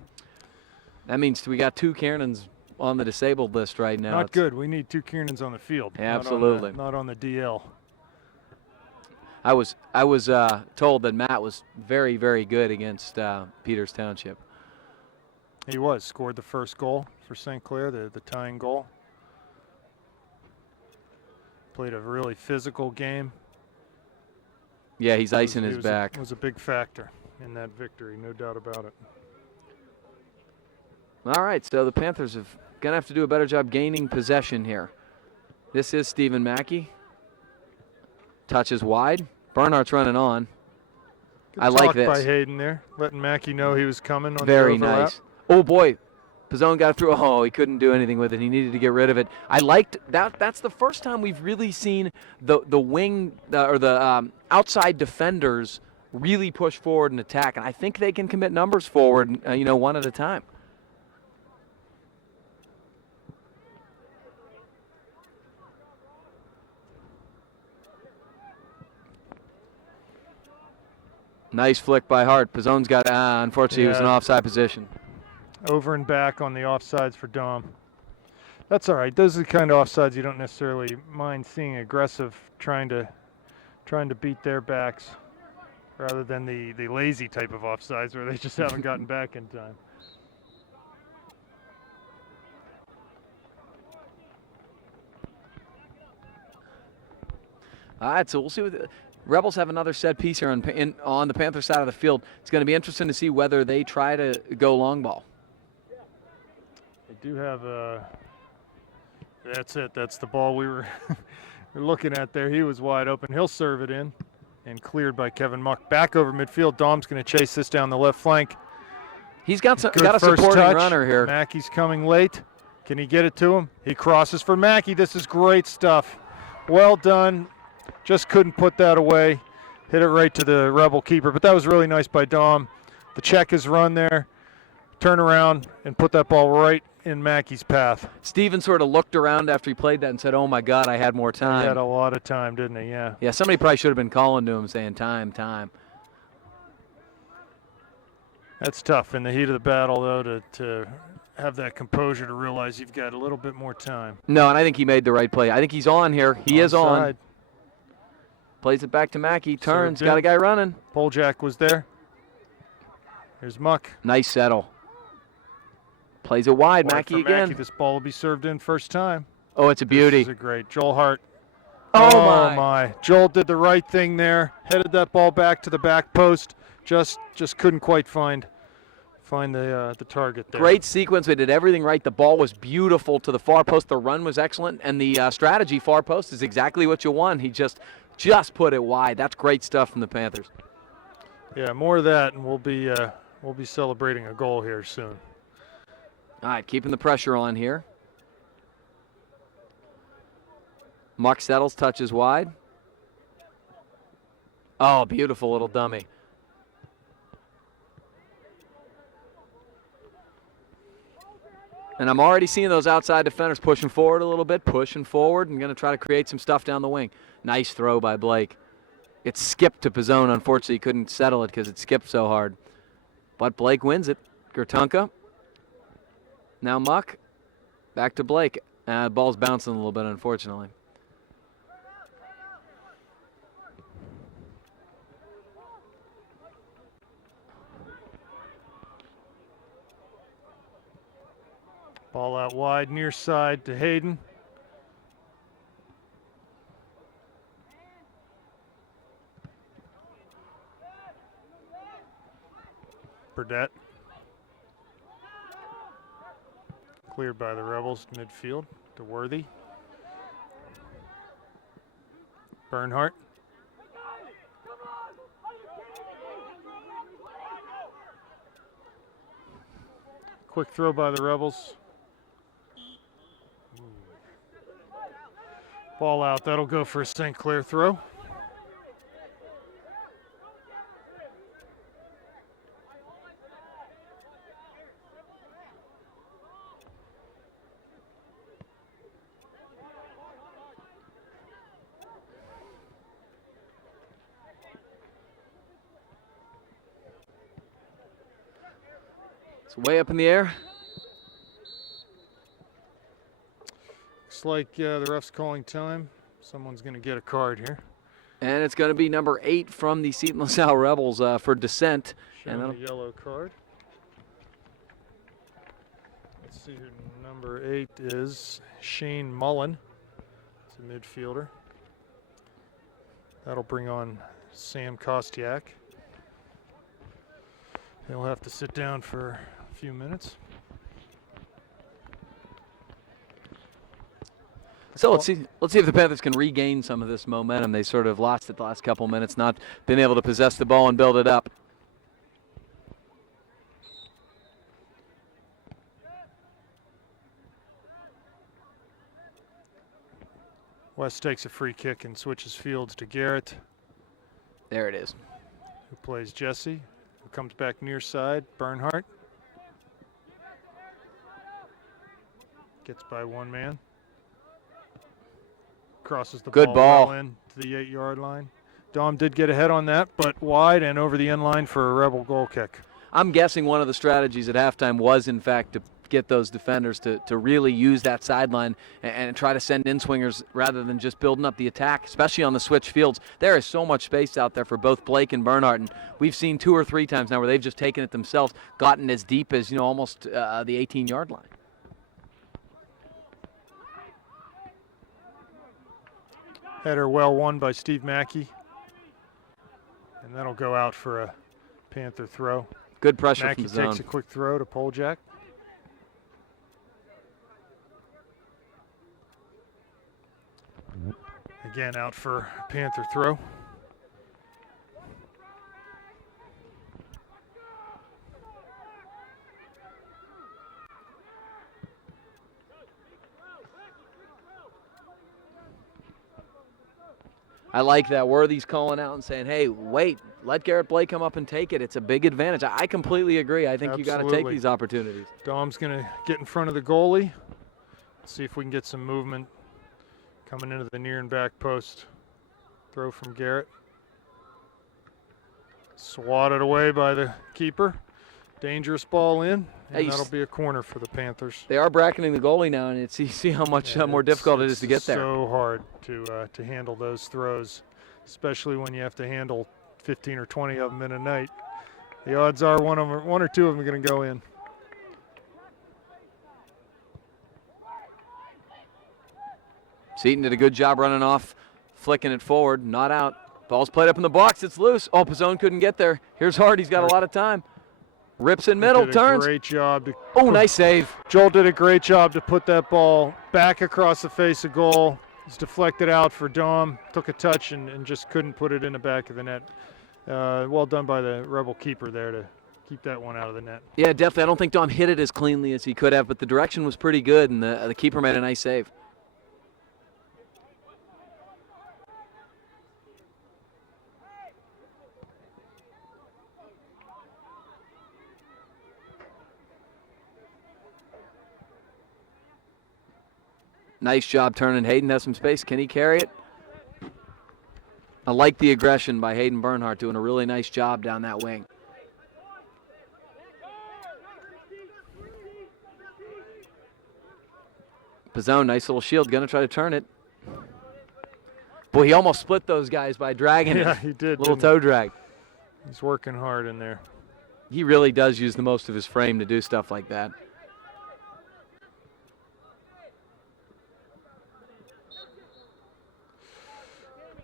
That means we got two Kiernans on the disabled list right now. Not good. We need two Kiernans on the field. Absolutely. Not on the DL. I was told that Matt was very, very good against Peters Township. He was. Scored the first goal for St. Clair, the tying goal. Played a really physical game. Yeah, he's icing his back. It was a big factor in that victory, no doubt about it. All right, so the Panthers are going to have to do a better job gaining possession here. This is Stephen Mackey. touches wide. Bernhardt's running on. Good I like talk this. by Hayden there, letting Mackey know he was coming on Very the overlap. nice. Oh, boy. Pizzone got through. Oh, he couldn't do anything with it. He needed to get rid of it. I liked that. That's the first time we've really seen the wing or the outside defenders really push forward and attack, and I think they can commit numbers forward, one at a time. Nice flick by Hart. Pizzone's got, unfortunately, he was in offside position. Over and back on the offsides for Dom. That's all right. Those are the kind of offsides you don't necessarily mind seeing. Aggressive, trying to beat their backs, rather than the lazy type of offsides where they just haven't gotten back in time. All right, so we'll see what Rebels have another set piece here on the Panther side of the field. It's going to be interesting to see whether they try to go long ball. They do have that's it. That's the ball we were looking at there. He was wide open. He'll serve it in, and cleared by Kevin Muck. Back over midfield. Dom's going to chase this down the left flank. He's got a supporting runner here. Mackey's coming late. Can he get it to him? He crosses for Mackey. This is great stuff. Well done. Just couldn't put that away. Hit it right to the Rebel keeper, but that was really nice by Dom. The check is run there. Turn around and put that ball right in Mackey's path. Steven sort of looked around after he played that and said, oh, my God, I had more time. He had a lot of time, didn't he? Yeah. Yeah, somebody probably should have been calling to him saying, time. That's tough in the heat of the battle, though, to have that composure to realize you've got a little bit more time. No, and I think he made the right play. I think he's on here. He is on. Plays it back to Mackey. Turns. Got a guy running. Poljack was there. Here's Muck. Nice settle. Plays it wide. Mackey again. Mackey. This ball will be served in first time. Oh, it's a beauty. This is a great. Joel Hart. Oh my. Joel did the right thing there. Headed that ball back to the back post. Just couldn't quite find the target there. Great sequence. We did everything right. The ball was beautiful to the far post. The run was excellent, and the strategy far post is exactly what you want. He just put it wide. That's great stuff from the Panthers. Yeah, more of that, and we'll be celebrating a goal here soon. All right, keeping the pressure on here. Muck settles, touches wide. Oh, beautiful little dummy. And I'm already seeing those outside defenders pushing forward a little bit, pushing forward, and going to try to create some stuff down the wing. Nice throw by Blake. It skipped to Pizzone. Unfortunately, he couldn't settle it because it skipped so hard. But Blake wins it. Gertunka. Now Muck. Back to Blake. Ball's bouncing a little bit, unfortunately. Ball out wide, near side to Hayden. Burdette. Cleared by the Rebels midfield to Worthy. Bernhardt. Quick throw by the Rebels. Ball out. That'll go for a St. Clair throw. It's way up in the air. Looks like the ref's calling time. Someone's going to get a card here. And it's going to be number 8 from the Seton LaSalle Rebels for dissent. Showing a yellow card. Let's see who number 8 is. Shane Mullen. It's a midfielder. That'll bring on Sam Kostiak. He'll have to sit down for a few minutes. So let's see if the Panthers can regain some of this momentum. They sort of lost it the last couple minutes, not been able to possess the ball and build it up. West takes a free kick and switches fields to Garrett. There it is. Who plays Jesse, who comes back near side. Bernhardt gets by one man. Crosses the Good ball ball. well in to the 8-yard line. Dom did get ahead on that, but wide and over the end line for a Rebel goal kick. I'm guessing one of the strategies at halftime was, in fact, to get those defenders to really use that sideline and try to send in swingers rather than just building up the attack, especially on the switch fields. There is so much space out there for both Blake and Bernhardt, and we've seen 2 or 3 times now where they've just taken it themselves, gotten as deep as, almost the 18-yard line. Header well won by Steve Mackey. And that'll go out for a Panther throw. Good pressure Mackey from the zone. takes a quick throw to Poljak. Again, out for Panther throw. I like that. Worthy's calling out and saying, hey, wait, let Garrett Blake come up and take it. It's a big advantage. I completely agree. I think you got to take these opportunities. Dom's going to get in front of the goalie. See if we can get some movement coming into the near and back post. Throw from Garrett. Swatted away by the keeper. Dangerous ball in, and that'll be a corner for the Panthers. They are bracketing the goalie now, and you see how much more difficult it is to get there. It's so hard to handle those throws, especially when you have to handle 15 or 20 of them in a night. The odds are one or two of them are going to go in. Seton did a good job running off, flicking it forward, not out. Ball's played up in the box, it's loose. Oh, Pizzone couldn't get there. Here's Hart, he's got a lot of time. Rips in middle, turns. Great job. Nice save. Joel did a great job to put that ball back across the face of goal. It's deflected out for Dom. Took a touch and just couldn't put it in the back of the net. Well done by the Rebel keeper there to keep that one out of the net. Yeah, definitely. I don't think Dom hit it as cleanly as he could have, but the direction was pretty good, and the keeper made a nice save. Nice job turning. Hayden has some space. Can he carry it? I like the aggression by Hayden Bernhardt, doing a really nice job down that wing. Pizzone, nice little shield, gonna try to turn it. Boy, he almost split those guys by dragging it. Yeah, he did. Little toe drag. He's working hard in there. He really does use the most of his frame to do stuff like that.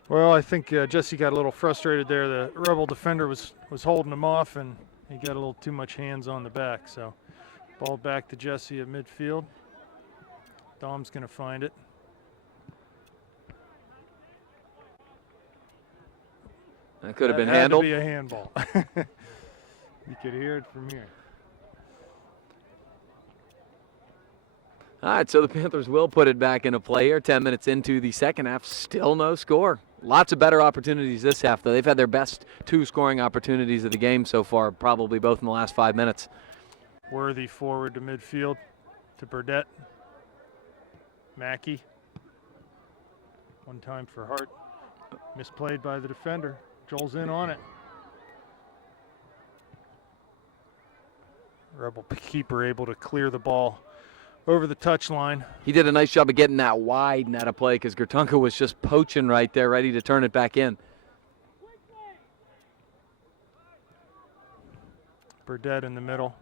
Well, I think Jesse got a little frustrated there. The Rebel defender was holding him off, and he got a little too much hands on the back. So ball back to Jesse at midfield. Dom's going to find it. That could have been handled. Had to be a handball. You could hear it from here. All right, so the Panthers will put it back into play here. 10 minutes into the second half, still no score. Lots of better opportunities this half, though. They've had their best 2 scoring opportunities of the game so far, probably both in the last 5 minutes. Worthy forward to midfield to Burdett. Mackey. One time for Hart. Misplayed by the defender. Joel's in on it. Rebel keeper able to clear the ball over the touchline. He did a nice job of getting that wide and out of play because Gertunka was just poaching right there, ready to turn it back in. Burdett in the middle.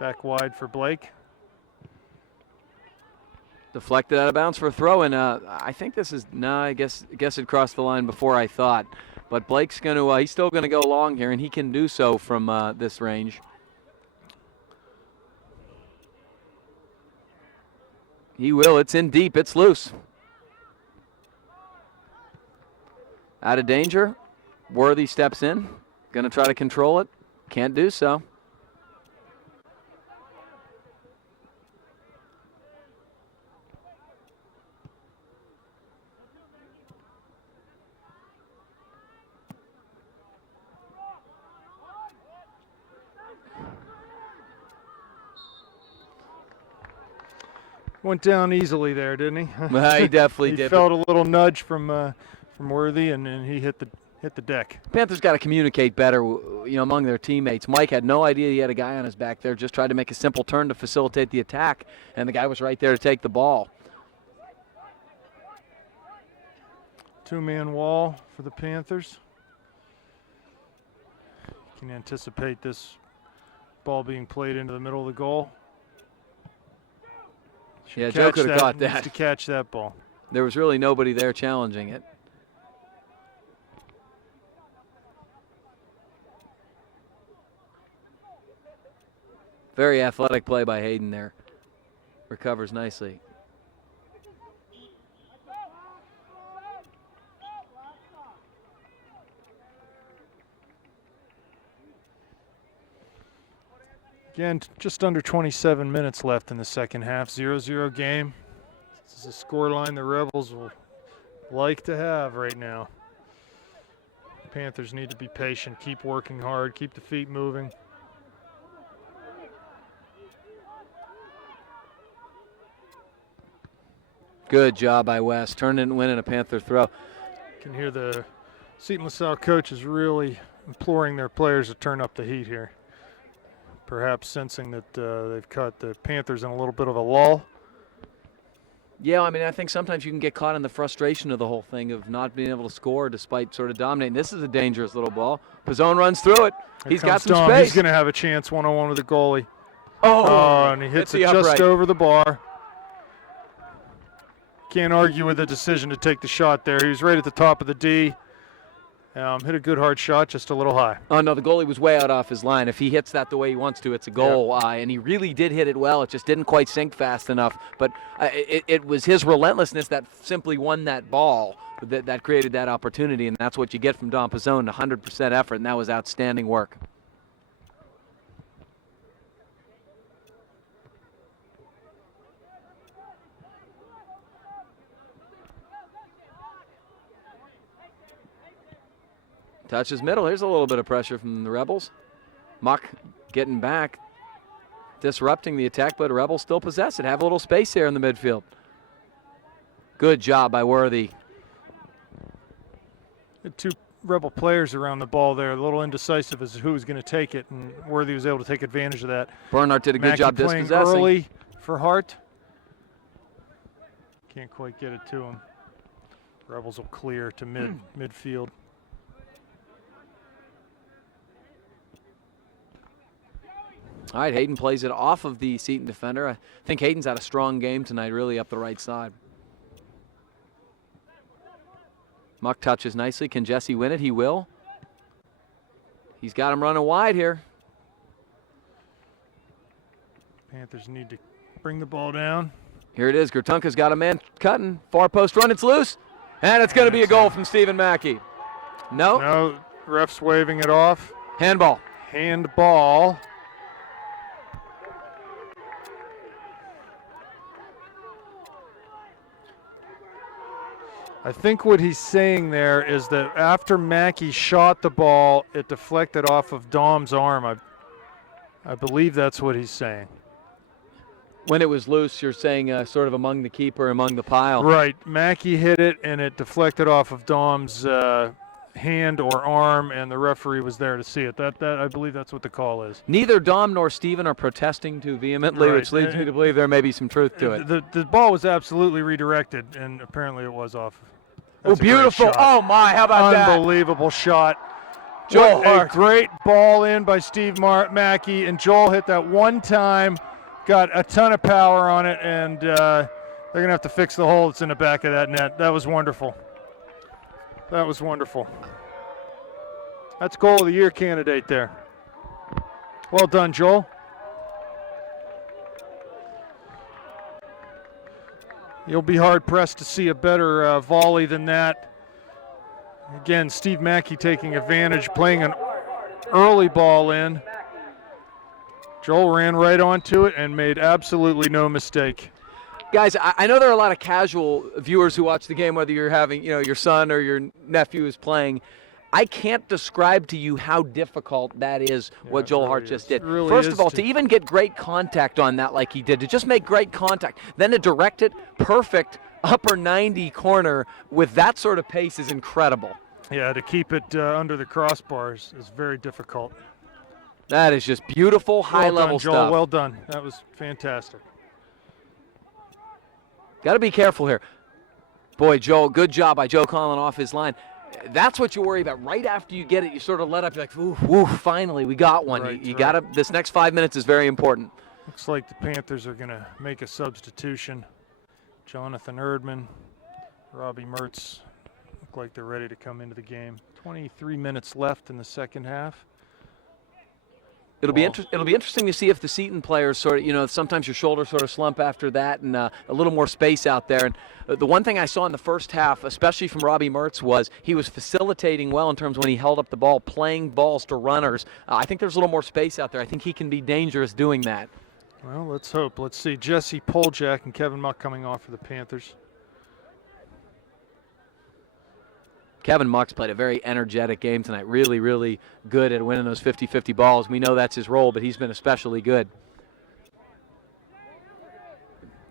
Back wide for Blake. Deflected out of bounds for a throw, and I think this is, no, I guess it crossed the line before I thought. But Blake's going to, he's still going to go long here, and he can do so from this range. He will. It's in deep. It's loose. Out of danger. Worthy steps in. Going to try to control it. Can't do so. Went down easily there, didn't he? He definitely did. He felt a little nudge from Worthy, and he hit the deck. Panthers got to communicate better, among their teammates. Mike had no idea he had a guy on his back there. Just tried to make a simple turn to facilitate the attack, and the guy was right there to take the ball. Two-man wall for the Panthers. You can anticipate this ball being played into the middle of the goal. Yeah, Joe could have caught Needs that. to catch that ball. There was really nobody there challenging it. Very athletic play by Hayden there. Recovers nicely. Again, just under 27 minutes left in the second half. 0-0 game. This is a scoreline the Rebels will like to have right now. Panthers need to be patient, keep working hard, keep the feet moving. Good job by West. Turn and win in a Panther throw. You can hear the Seton LaSalle coaches really imploring their players to turn up the heat here. Perhaps sensing that they've caught the Panthers in a little bit of a lull. Yeah, I think sometimes you can get caught in the frustration of the whole thing of not being able to score despite sort of dominating. This is a dangerous little ball. Pizzone runs through it. He's got some Dom. space. He's going to have a chance one-on-one with the goalie. Oh, and he hits it just over the bar. Can't argue with the decision to take the shot there. He was right at the top of the D. Hit a good hard shot, just a little high. Oh, no, the goalie was way out off his line. If he hits that the way he wants to, it's a goal. Yeah. And he really did hit it well. It just didn't quite sink fast enough. But it was his relentlessness that simply won that ball that created that opportunity. And that's what you get from Dom Pizzone, 100% effort, and that was outstanding work. Touches middle. Here's a little bit of pressure from the Rebels. Muck getting back, disrupting the attack, but Rebels still possess it. Have a little space here in the midfield. Good job by Worthy. Two Rebel players around the ball there, a little indecisive as to who was going to take it, and Worthy was able to take advantage of that. Bernhardt did a good job dispossessing. Early for Hart. Can't quite get it to him. Rebels will clear to midfield. All right, Hayden plays it off of the Seton defender. I think Hayden's had a strong game tonight, really up the right side. Muck touches nicely. Can Jesse win it? He will. He's got him running wide here. Panthers need to bring the ball down. Here it is. Gertunka's got a man cutting. Far post run. It's loose. And it's going to be a goal from Stephen Mackey. No, ref's waving it off. Handball. Handball. I think what he's saying there is that after Mackey shot the ball, it deflected off of Dom's arm. I believe that's what he's saying. When it was loose, you're saying sort of among the keeper, among the pile. Right. Mackey hit it, and it deflected off of Dom's hand or arm, and the referee was there to see it. That I believe that's what the call is. Neither Dom nor Steven are protesting too vehemently, Right. which leads me to believe there may be some truth to it. The ball was absolutely redirected, and apparently it was off. Oh, beautiful. Oh, my. How about that? Unbelievable shot. Joel What Hart. a great ball in by Steve Mackey, and Joel hit that one time, got a ton of power on it, and they're going to have to fix the hole that's in the back of that net. That was wonderful. That was wonderful. That's goal of the year candidate there. Well done, Joel. You'll be hard-pressed to see a better volley than that. Again, Steve Mackey taking advantage, playing an early ball in. Joel ran right onto it and made absolutely no mistake. Guys, I know there are a lot of casual viewers who watch the game, whether you're having, your son or your nephew is playing. I can't describe to you how difficult that is, what Joel Hart just did. Really First of all, to even get great contact on that like he did, to just make great contact, then to direct it perfect upper 90 corner with that sort of pace is incredible. Yeah, to keep it under the crossbars is very difficult. That is just beautiful, high-level stuff. stuff. Well done. That was fantastic. Got to be careful here. Boy, Joe, good job by Joe Conlon off his line. That's what you worry about. Right after you get it, you sort of let up. You're like, ooh, finally, we got one. Right, you got to. This next 5 minutes is very important. Looks like the Panthers are going to make a substitution. Jonathan Erdman, Robbie Mertz look like they're ready to come into the game. 23 minutes left in the second half. It'll be interesting to see if the Seton players sort of, sometimes your shoulders sort of slump after that and a little more space out there. And the one thing I saw in the first half, especially from Robbie Mertz, was he was facilitating well in terms of when he held up the ball, playing balls to runners. I think there's a little more space out there. I think he can be dangerous doing that. Well, let's hope. Let's see. Jesse Poljak and Kevin Muck coming off for the Panthers. Kevin Muck's played a very energetic game tonight. Really, really good at winning those 50-50 balls. We know that's his role, but he's been especially good.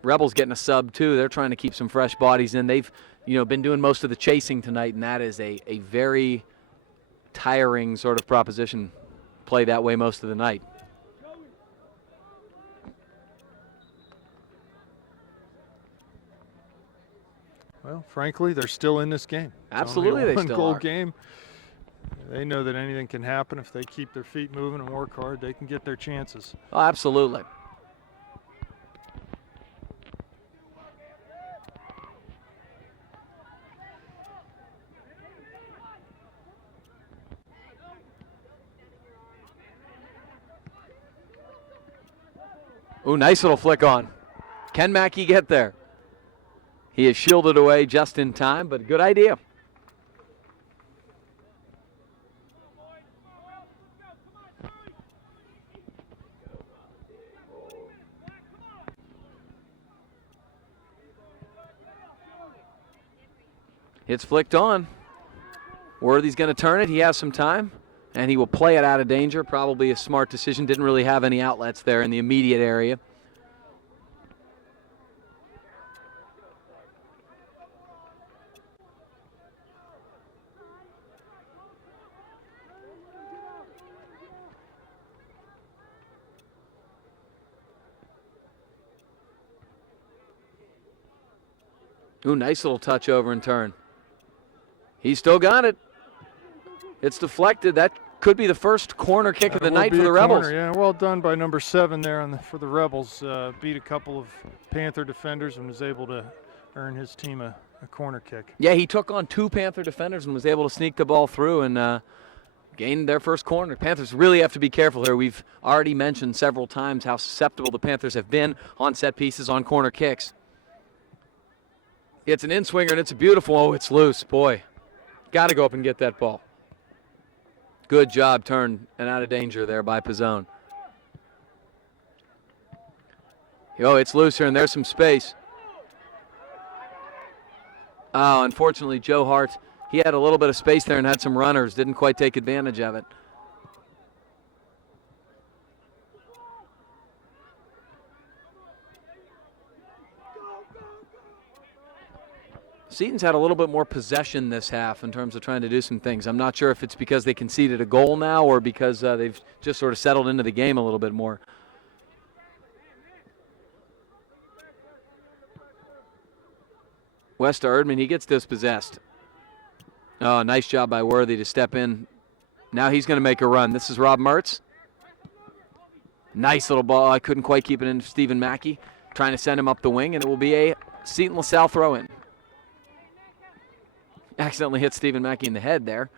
Rebels getting a sub, too. They're trying to keep some fresh bodies in. They've, been doing most of the chasing tonight, and that is a very tiring sort of proposition. Play that way most of the night. Well, frankly, they're still in this game. Absolutely, they still are. Game. They know that anything can happen if they keep their feet moving and work hard. They can get their chances. Oh, absolutely. Ooh, nice little flick on. Can Mackey get there? He is shielded away just in time, but good idea. It's flicked on. Worthy's going to turn it. He has some time, and he will play it out of danger. Probably a smart decision. Didn't really have any outlets there in the immediate area. Ooh, nice little touch over and turn. He's still got it. It's deflected. That could be the first corner kick of the night for the Rebels. Yeah, well done by number 7 there for the Rebels. Beat a couple of Panther defenders and was able to earn his team a corner kick. Yeah, he took on 2 Panther defenders and was able to sneak the ball through and gained their first corner. Panthers really have to be careful here. We've already mentioned several times how susceptible the Panthers have been on set pieces, on corner kicks. It's an in-swinger, and it's a beautiful, oh, it's loose. Boy, got to go up and get that ball. Good job, turned and out of danger there by Pizzone. Oh, it's loose here, and there's some space. Oh, unfortunately, Joe Hart, he had a little bit of space there and had some runners. Didn't quite take advantage of it. Seton's had a little bit more possession this half in terms of trying to do some things. I'm not sure if it's because they conceded a goal now or because they've just sort of settled into the game a little bit more. West to Erdman, he gets dispossessed. Oh, nice job by Worthy to step in. Now he's going to make a run. This is Rob Mertz. Nice little ball. I couldn't quite keep it in. Stephen Mackey trying to send him up the wing, and it will be a Seton LaSalle throw-in. Accidentally hit Stephen Mackey in the head there.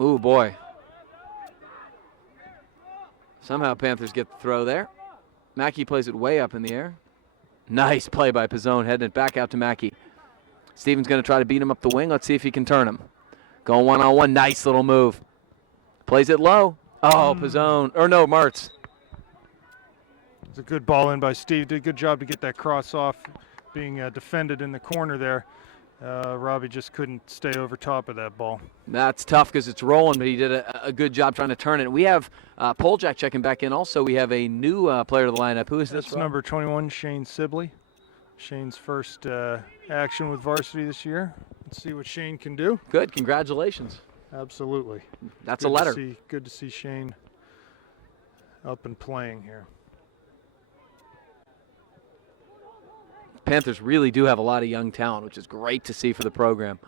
Ooh, boy. Somehow Panthers get the throw there. Mackey plays it way up in the air. Nice play by Pizzone, heading it back out to Mackey. Stevens going to try to beat him up the wing. Let's see if he can turn him. Going one-on-one. Nice little move. Plays it low. Oh, Pizzone. Or no, Mertz. It's a good ball in by Steve. Did a good job to get that cross off, being defended in the corner there. Robbie just couldn't stay over top of that ball. That's tough because it's rolling, but he did a good job trying to turn it. We have Poljack checking back in. Also, we have a new player to the lineup. Who is this? That's number 21, Shane Sibley. Shane's first action with varsity this year. Let's see what Shane can do. Good. Congratulations. Absolutely. That's a letter. Good to see Shane up and playing here. Panthers really do have a lot of young talent, which is great to see for the program.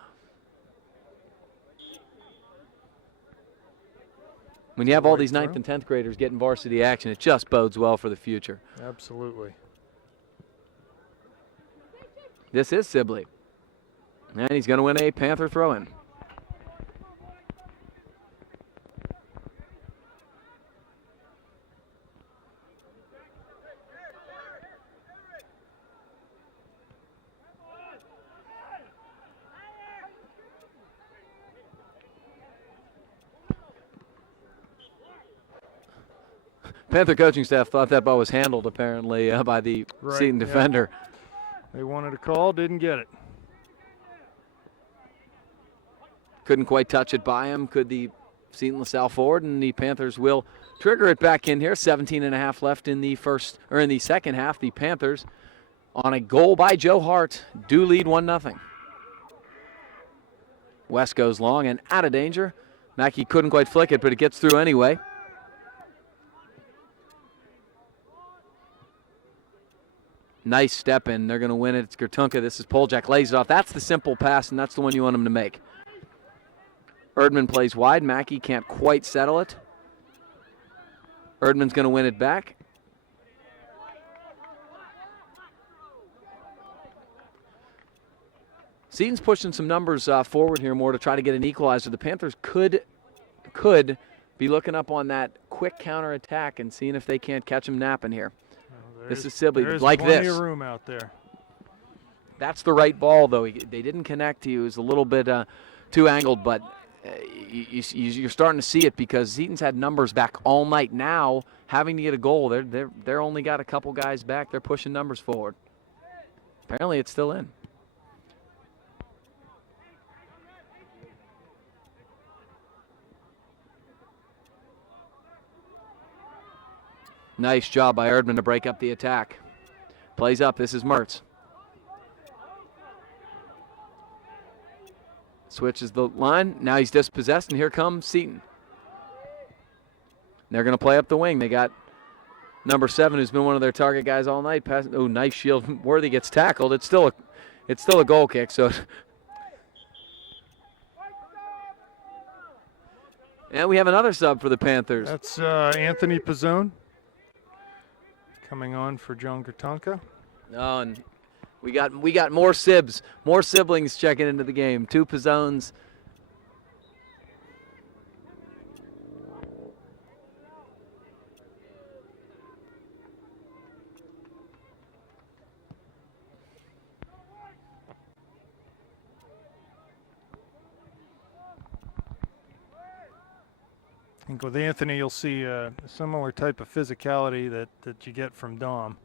When you have all these 9th and 10th graders getting varsity action, it just bodes well for the future. Absolutely. This is Sibley. And he's going to win a Panther throw-in. Panther coaching staff thought that ball was handled, apparently, by the Seton defender. They wanted a call, didn't get it. Couldn't quite touch it by him. Could the Seton LaSalle forward, and the Panthers will trigger it back in here. 17.5 left in the second half. The Panthers, on a goal by Joe Hart, do lead 1-0. West goes long and out of danger. Mackey couldn't quite flick it, but it gets through anyway. Nice step in. They're going to win it. It's Gertunka. This is Poljack. Lays it off. That's the simple pass, and that's the one you want him to make. Erdman plays wide. Mackey can't quite settle it. Erdman's going to win it back. Seton's pushing some numbers forward here more to try to get an equalizer. The Panthers could be looking up on that quick counterattack and seeing if they can't catch him napping here. This is Sibley, like this. There's plenty of room out there. That's the right ball, though. They didn't connect. He was a little bit too angled, but you're starting to see it because Seton's had numbers back all night. Now, having to get a goal, they're only got a couple guys back. They're pushing numbers forward. Apparently, it's still in. Nice job by Erdman to break up the attack. Plays up. This is Mertz. Switches the line. Now he's dispossessed, and here comes Seton. They're going to play up the wing. They got number 7, who's been one of their target guys all night. Oh, nice shield. Worthy gets tackled. It's still a goal kick. So, and we have another sub for the Panthers. That's Anthony Pizzone coming on for John Gertunka. Oh, and we got more siblings checking into the game. 2 Pizzones. I think with Anthony, you'll see a similar type of physicality that you get from Dom.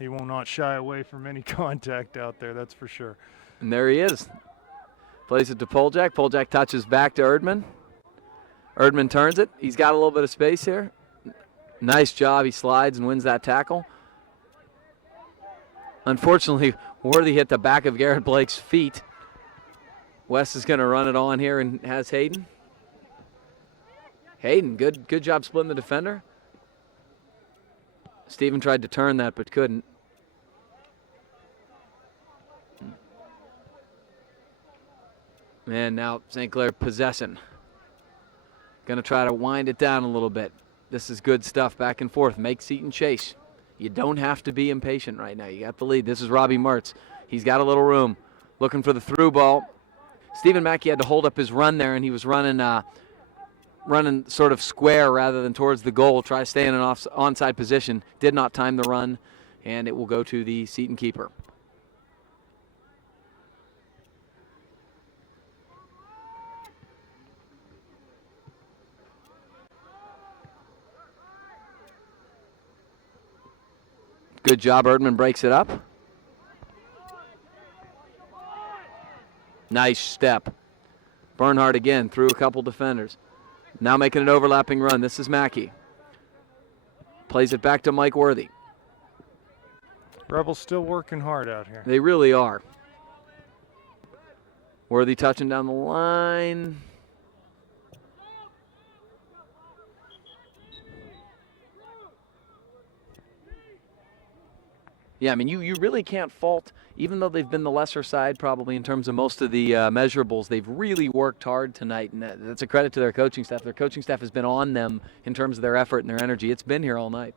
He will not shy away from any contact out there, that's for sure. And there he is. Plays it to Poljack. Poljack touches back to Erdman. Erdman turns it. He's got a little bit of space here. Nice job. He slides and wins that tackle. Unfortunately, Worthy hit the back of Garrett Blake's feet. West is going to run it on here and has Hayden. Hayden, good job splitting the defender. Steven tried to turn that but couldn't. And now St. Clair possessing. Going to try to wind it down a little bit. This is good stuff, back and forth. Make Seton chase. You don't have to be impatient right now. You got the lead. This is Robbie Mertz. He's got a little room. Looking for the through ball. Stephen Mackey had to hold up his run there, and he was running running sort of square rather than towards the goal. Try to stay in an onside position. Did not time the run, and it will go to the Seton keeper. Good job. Erdman breaks it up. Nice step. Bernhardt again through a couple defenders. Now making an overlapping run. This is Mackey. Plays it back to Mike Worthy. Rebels still working hard out here. They really are. Worthy touching down the line. Yeah, I mean, you really can't fault, even though they've been the lesser side probably in terms of most of the measurables, they've really worked hard tonight, and that's a credit to their coaching staff. Their coaching staff has been on them in terms of their effort and their energy. It's been here all night.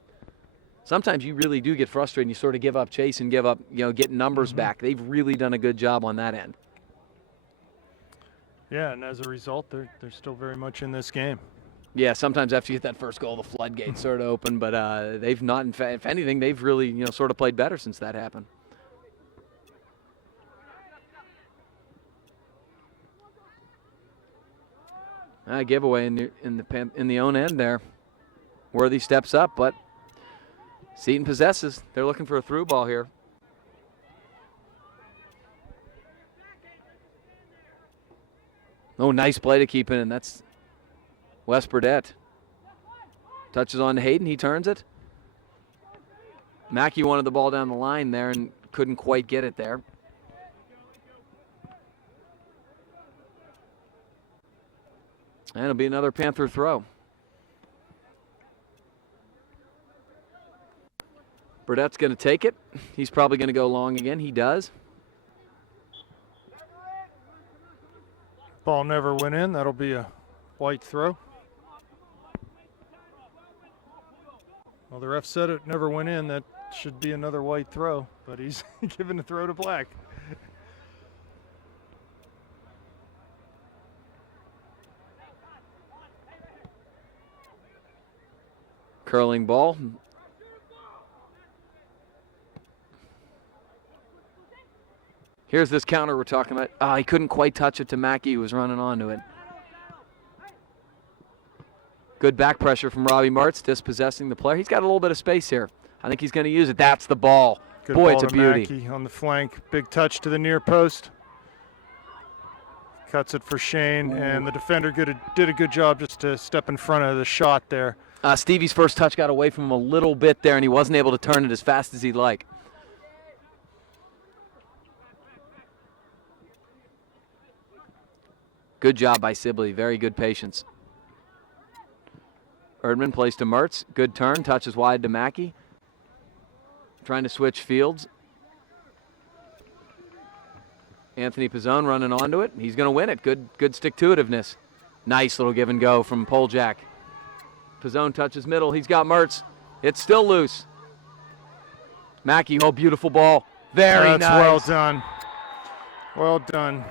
Sometimes you really do get frustrated and you sort of give up chase and give up, getting numbers back. They've really done a good job on that end. Yeah, and as a result, they're still very much in this game. Yeah, sometimes after you get that first goal, the floodgates sort of open, but they've not. In fact, if anything, they've really, sort of played better since that happened. Giveaway in the own end there. Worthy steps up, but Seton possesses. They're looking for a through ball here. Oh, nice play to keep in. That's Wes Burdett. Touches on to Hayden. He turns it. Mackey wanted the ball down the line there and couldn't quite get it there. And it'll be another Panther throw. Burdett's going to take it. He's probably going to go long again. He does. Ball never went in. That'll be a white throw. Well, the ref said it never went in. That should be another white throw, but he's giving the throw to Black. Curling ball. Here's this counter we're talking about. He couldn't quite touch it to Mackey, who was running onto it. Good back pressure from Robbie Martz, dispossessing the player. He's got a little bit of space here. I think he's going to use it. That's the ball. Good Boy, ball it's a to beauty. Mackey on the flank. Big touch to the near post. Cuts it for Shane, and the defender did a good job just to step in front of the shot there. Stevie's first touch got away from him a little bit there, and he wasn't able to turn it as fast as he'd like. Good job by Sibley. Very good patience. Erdman plays to Mertz. Good turn. Touches wide to Mackey. Trying to switch fields. Anthony Pizzone running onto it. He's going to win it. Good stick-to-itiveness. Nice little give and go from Poljak. Pizzone touches middle. He's got Mertz. It's still loose. Mackey, beautiful ball. Very nice. Well done. Well done.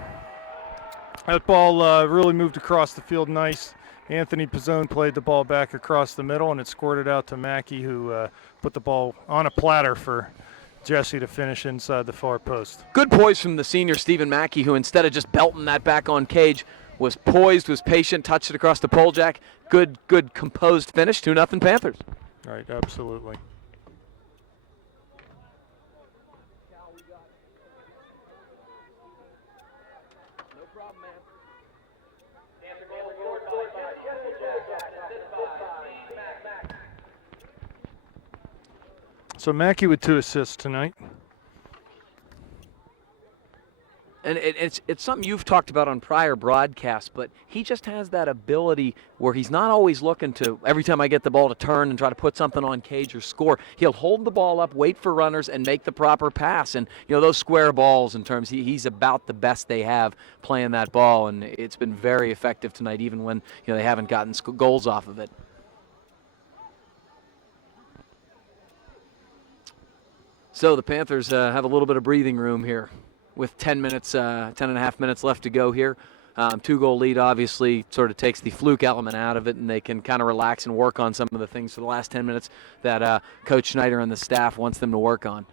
That ball really moved across the field nice. Anthony Pizzone played the ball back across the middle, and it squirted out to Mackey, who put the ball on a platter for Jesse to finish inside the far post. Good poise from the senior Stephen Mackey, who instead of just belting that back on cage, was poised, was patient, touched it across the Poljak. Good composed finish. 2-0 Panthers. Right, absolutely. So Mackey with 2 assists tonight. And it's something you've talked about on prior broadcasts, but he just has that ability where he's not always looking to, every time I get the ball, to turn and try to put something on cage or score. He'll hold the ball up, wait for runners, and make the proper pass. And, those square balls in terms, he's about the best they have playing that ball, and it's been very effective tonight, even when, they haven't gotten goals off of it. So the Panthers have a little bit of breathing room here with 10 and a half minutes left to go here. 2-goal lead obviously sort of takes the fluke element out of it, and they can kind of relax and work on some of the things for the last 10 minutes that Coach Schneider and the staff wants them to work on.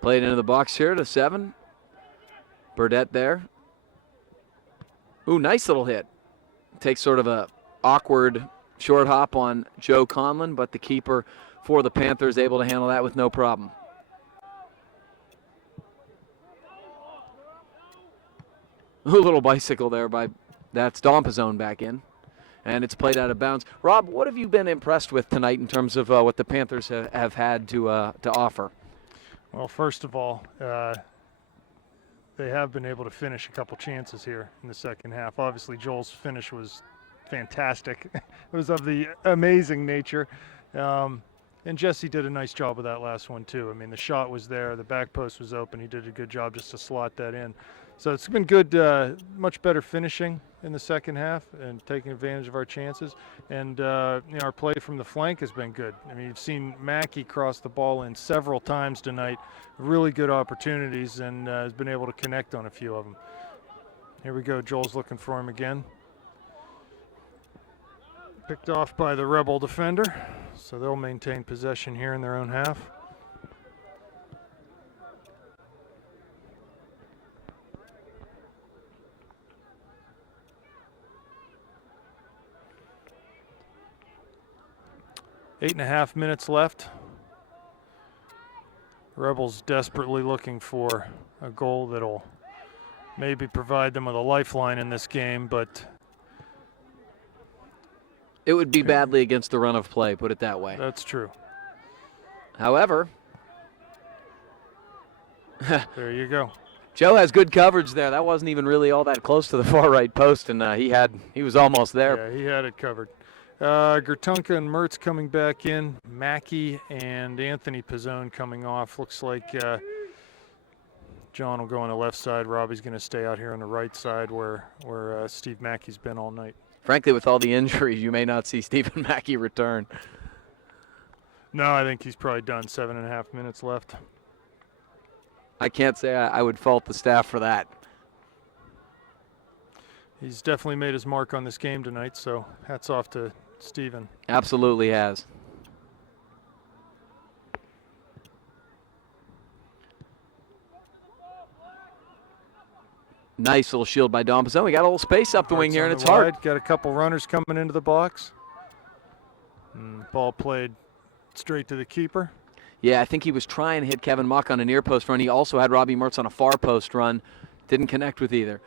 Played into the box here to 7. Burdette there. Ooh, nice little hit. Takes sort of a awkward short hop on Joe Conlon, but the keeper for the Panthers able to handle that with no problem. Ooh, little bicycle there by, that's Dompazone back in. And it's played out of bounds. Rob, what have you been impressed with tonight in terms of what the Panthers have had to offer? Well, first of all, they have been able to finish a couple chances here in the second half. Obviously, Joel's finish was fantastic. It was of the amazing nature. And Jesse did a nice job with that last one, too. I mean, the shot was there. The back post was open. He did a good job just to slot that in. So it's been good, much better finishing in the second half and taking advantage of our chances. And our play from the flank has been good. I mean, you've seen Mackey cross the ball in several times tonight, really good opportunities, and has been able to connect on a few of them. Here we go. Joel's looking for him again. Picked off by the Rebel defender, so they'll maintain possession here in their own half. 8.5 minutes left. Rebels desperately looking for a goal that'll maybe provide them with a lifeline in this game, but it would be badly against the run of play, put it that way. That's true. However, there you go. Joe has good coverage there. That wasn't even really all that close to the far right post, and he was almost there. Yeah, he had it covered. Gertunka and Mertz coming back in. Mackey and Anthony Pizzone coming off. Looks like John will go on the left side. Robbie's going to stay out here on the right side where Steve Mackey's been all night. Frankly, with all the injuries, you may not see Stephen Mackey return. No, I think he's probably done. 7.5 minutes left. I can't say I would fault the staff for that. He's definitely made his mark on this game tonight, so hats off to Stephen. Absolutely has. Nice little shield by Dompazone. We got a little space up the wing here, and it's hard. Got a couple runners coming into the box. Ball played straight to the keeper. Yeah, I think he was trying to hit Kevin Muck on a near post run. He also had Robbie Mertz on a far post run. Didn't connect with either.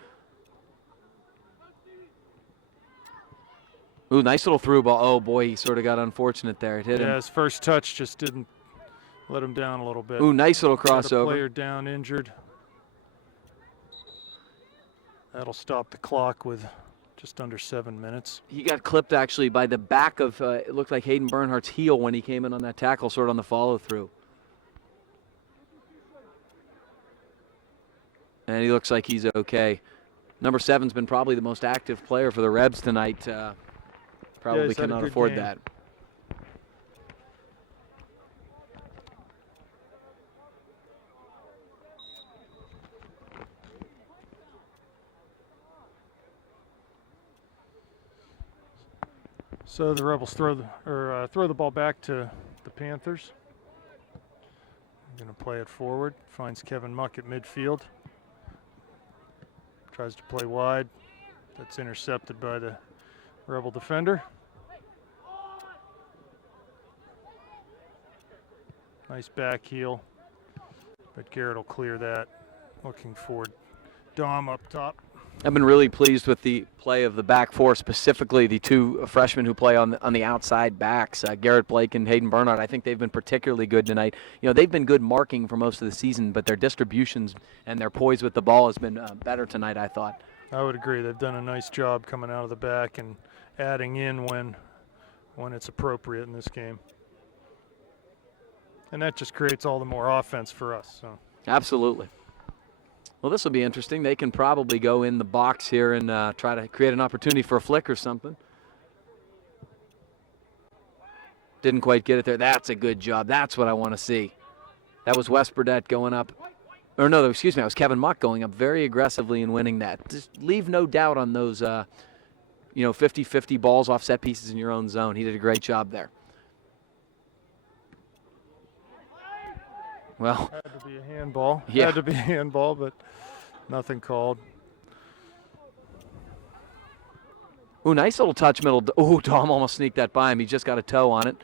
Ooh, nice little through ball. Oh, boy, he sort of got unfortunate there. It hit him. Yeah, his first touch just didn't let him down a little bit. Ooh, nice little crossover. Got a player down, injured. That'll stop the clock with just under 7 minutes. He got clipped, actually, by the back of, it looked like Hayden Bernhardt's heel when he came in on that tackle, sort of on the follow-through. And he looks like he's okay. Number 7's been probably the most active player for the Rebs tonight. Probably cannot afford that. So the Rebels throw the ball back to the Panthers. Going to play it forward. Finds Kevin Muck at midfield. Tries to play wide. That's intercepted by the Rebel defender. Nice back heel, but Garrett will clear that. Looking for Dom up top. I've been really pleased with the play of the back four, specifically the two freshmen who play on the outside backs, Garrett Blake and Hayden Bernhardt. I think they've been particularly good tonight. You know, they've been good marking for most of the season, but their distributions and their poise with the ball has been better tonight, I thought. I would agree. They've done a nice job coming out of the back and adding in when it's appropriate in this game. And that just creates all the more offense for us. So. Absolutely. Well, this will be interesting. They can probably go in the box here and try to create an opportunity for a flick or something. Didn't quite get it there. That's a good job. That's what I want to see. That was Wes Burdett going up. Or no, excuse me, that was Kevin Muck going up very aggressively and winning that. Just leave no doubt on those 50-50 balls off set pieces in your own zone. He did a great job there. Well, had to be a handball. Yeah. Had to be a handball, but nothing called. Ooh, nice little touch middle. Ooh, Dom almost sneaked that by him. He just got a toe on it.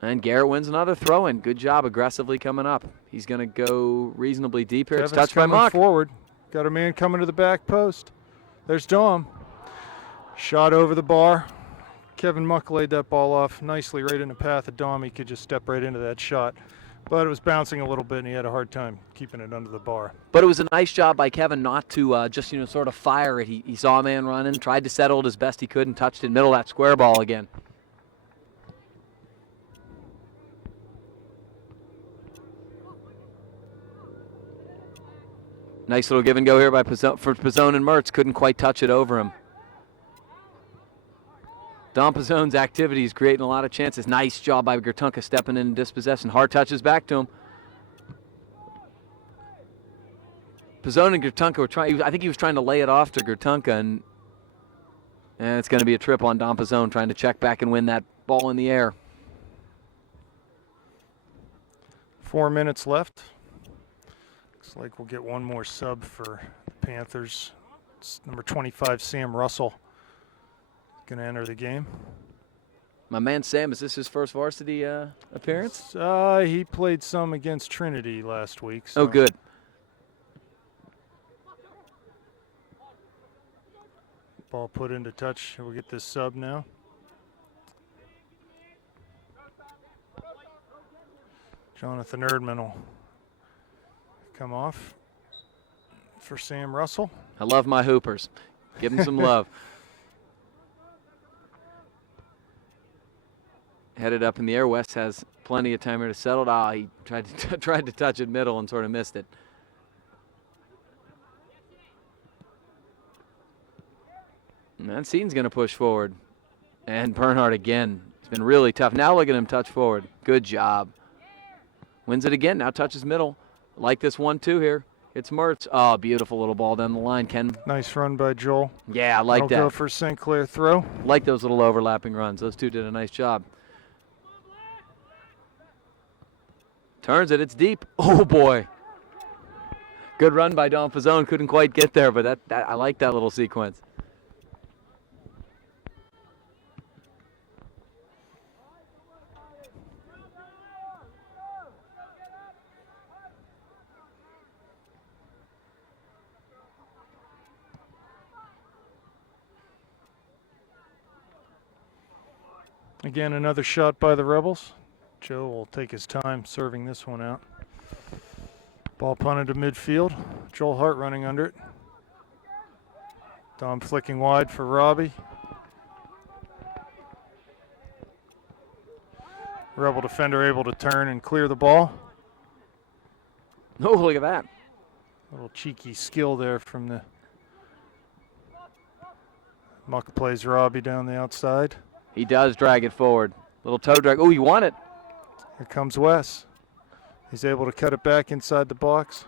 And Garrett wins another throw-in. Good job aggressively coming up. He's going to go reasonably deep here. It's touched by Muck. Forward. Got a man coming to the back post. There's Dom. Shot over the bar. Kevin Muck laid that ball off nicely right in the path of Dom. He could just step right into that shot. But it was bouncing a little bit, and he had a hard time keeping it under the bar. But it was a nice job by Kevin not to just, sort of fire it. He saw a man running, tried to settle it as best he could, and touched it middle of that square ball again. Nice little give and go here by Pizzone and Mertz. Couldn't quite touch it over him. Don Pizzone's activity is creating a lot of chances. Nice job by Gertunka stepping in and dispossessing. Hard touches back to him. Pizzone and Gertunka were trying. I think he was trying to lay it off to Gertunka, and it's going to be a trip on Don Pizzone trying to check back and win that ball in the air. 4 minutes left. Looks like we'll get one more sub for the Panthers. It's number 25, Sam Russell, going to enter the game. My man Sam, is this his first varsity appearance? He played some against Trinity last week. So. Oh, good. Ball put into touch. We'll get this sub now. Jonathan Erdman will come off for Sam Russell. I love my Hoopers. Give them some love. Headed up in the air. West has plenty of time here to settle it. He tried to touch it middle and sort of missed it. And that Seton's going to push forward. And Bernhardt again. It's been really tough. Now look at him touch forward. Good job. Wins it again. Now touches middle. Like this 1-2 here. It's Mertz. Oh, beautiful little ball down the line. Ken. Nice run by Joel. Yeah, I like that. Go for St. Clair throw. Like those little overlapping runs. Those two did a nice job. Turns it. It's deep. Oh, boy. Good run by Don Pizzone. Couldn't quite get there, but that I like that little sequence. Again, another shot by the Rebels. Joe will take his time serving this one out. Ball punted to midfield. Joel Hart running under it. Dom flicking wide for Robbie. Rebel defender able to turn and clear the ball. Oh, look at that. A little cheeky skill there from the Muck. Plays Robbie down the outside. He does drag it forward. Little toe drag. Oh, he won it. Here comes Wes. He's able to cut it back inside the box.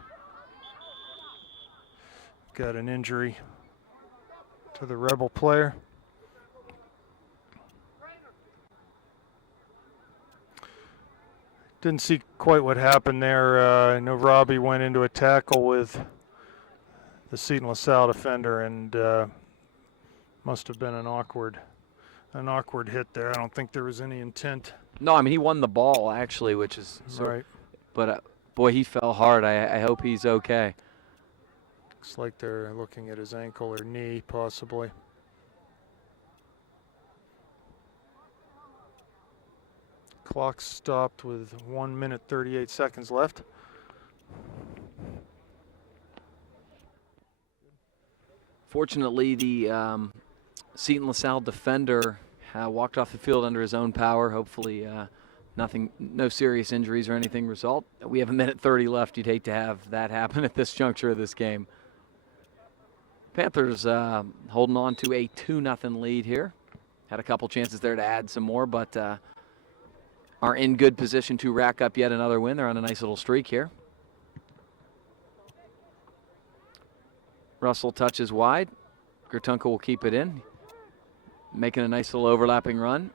Got an injury to the Rebel player. Didn't see quite what happened there. I know Robbie went into a tackle with the Seton LaSalle defender, and must have been an awkward hit there. I don't think there was any intent. No, I mean, he won the ball, actually, which is right. But, boy, he fell hard. I hope he's okay. Looks like they're looking at his ankle or knee, possibly. Clock stopped with 1 minute 38 seconds left. Fortunately, the Seton LaSalle defender walked off the field under his own power. Hopefully no serious injuries or anything result. We have 1:30 left. You'd hate to have that happen at this juncture of this game. Panthers holding on to a 2-0 lead here. Had a couple chances there to add some more, but are in good position to rack up yet another win. They're on a nice little streak here. Russell touches wide. Gertunkel will keep it in, making a nice little overlapping run.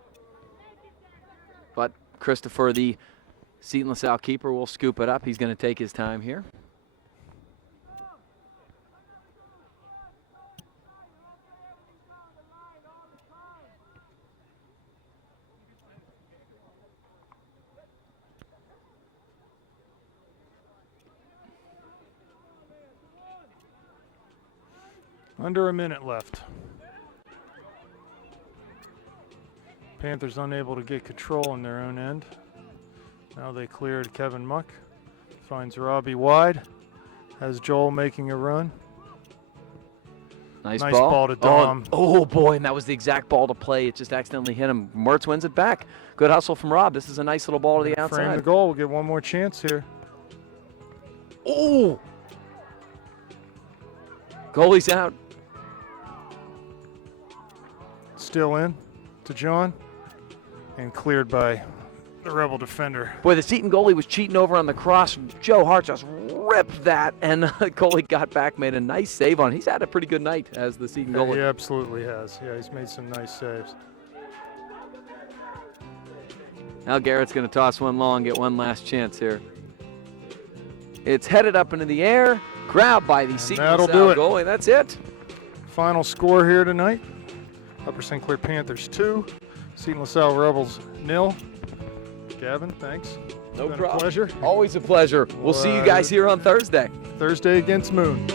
But Christopher, the Seton LaSalle keeper, will scoop it up. He's going to take his time here. Under a minute left. Panthers unable to get control in their own end. Now they cleared Kevin Muck. Finds Robbie wide. Has Joel making a run. Nice ball to Dom. Oh, boy, and that was the exact ball to play. It just accidentally hit him. Mertz wins it back. Good hustle from Rob. This is a nice little ball to the outside. Frame the goal. We'll get one more chance here. Oh! Goalie's out. Still in to John. And cleared by the Rebel defender. Boy, the Seton goalie was cheating over on the cross. Joe Hart just ripped that, and the goalie got back, made a nice save on it. He's had a pretty good night as the Seton goalie. He absolutely has. Yeah, he's made some nice saves. Now Garrett's going to toss one long, get one last chance here. It's headed up into the air, grabbed by the Seton LaSalle goalie. That's it. Final score here tonight. Upper St. Clair Panthers 2, Seton LaSalle Rebels 0. Gavin, thanks. No problem. A pleasure. Always a pleasure. We'll see you guys here on Thursday. Thursday against Moon.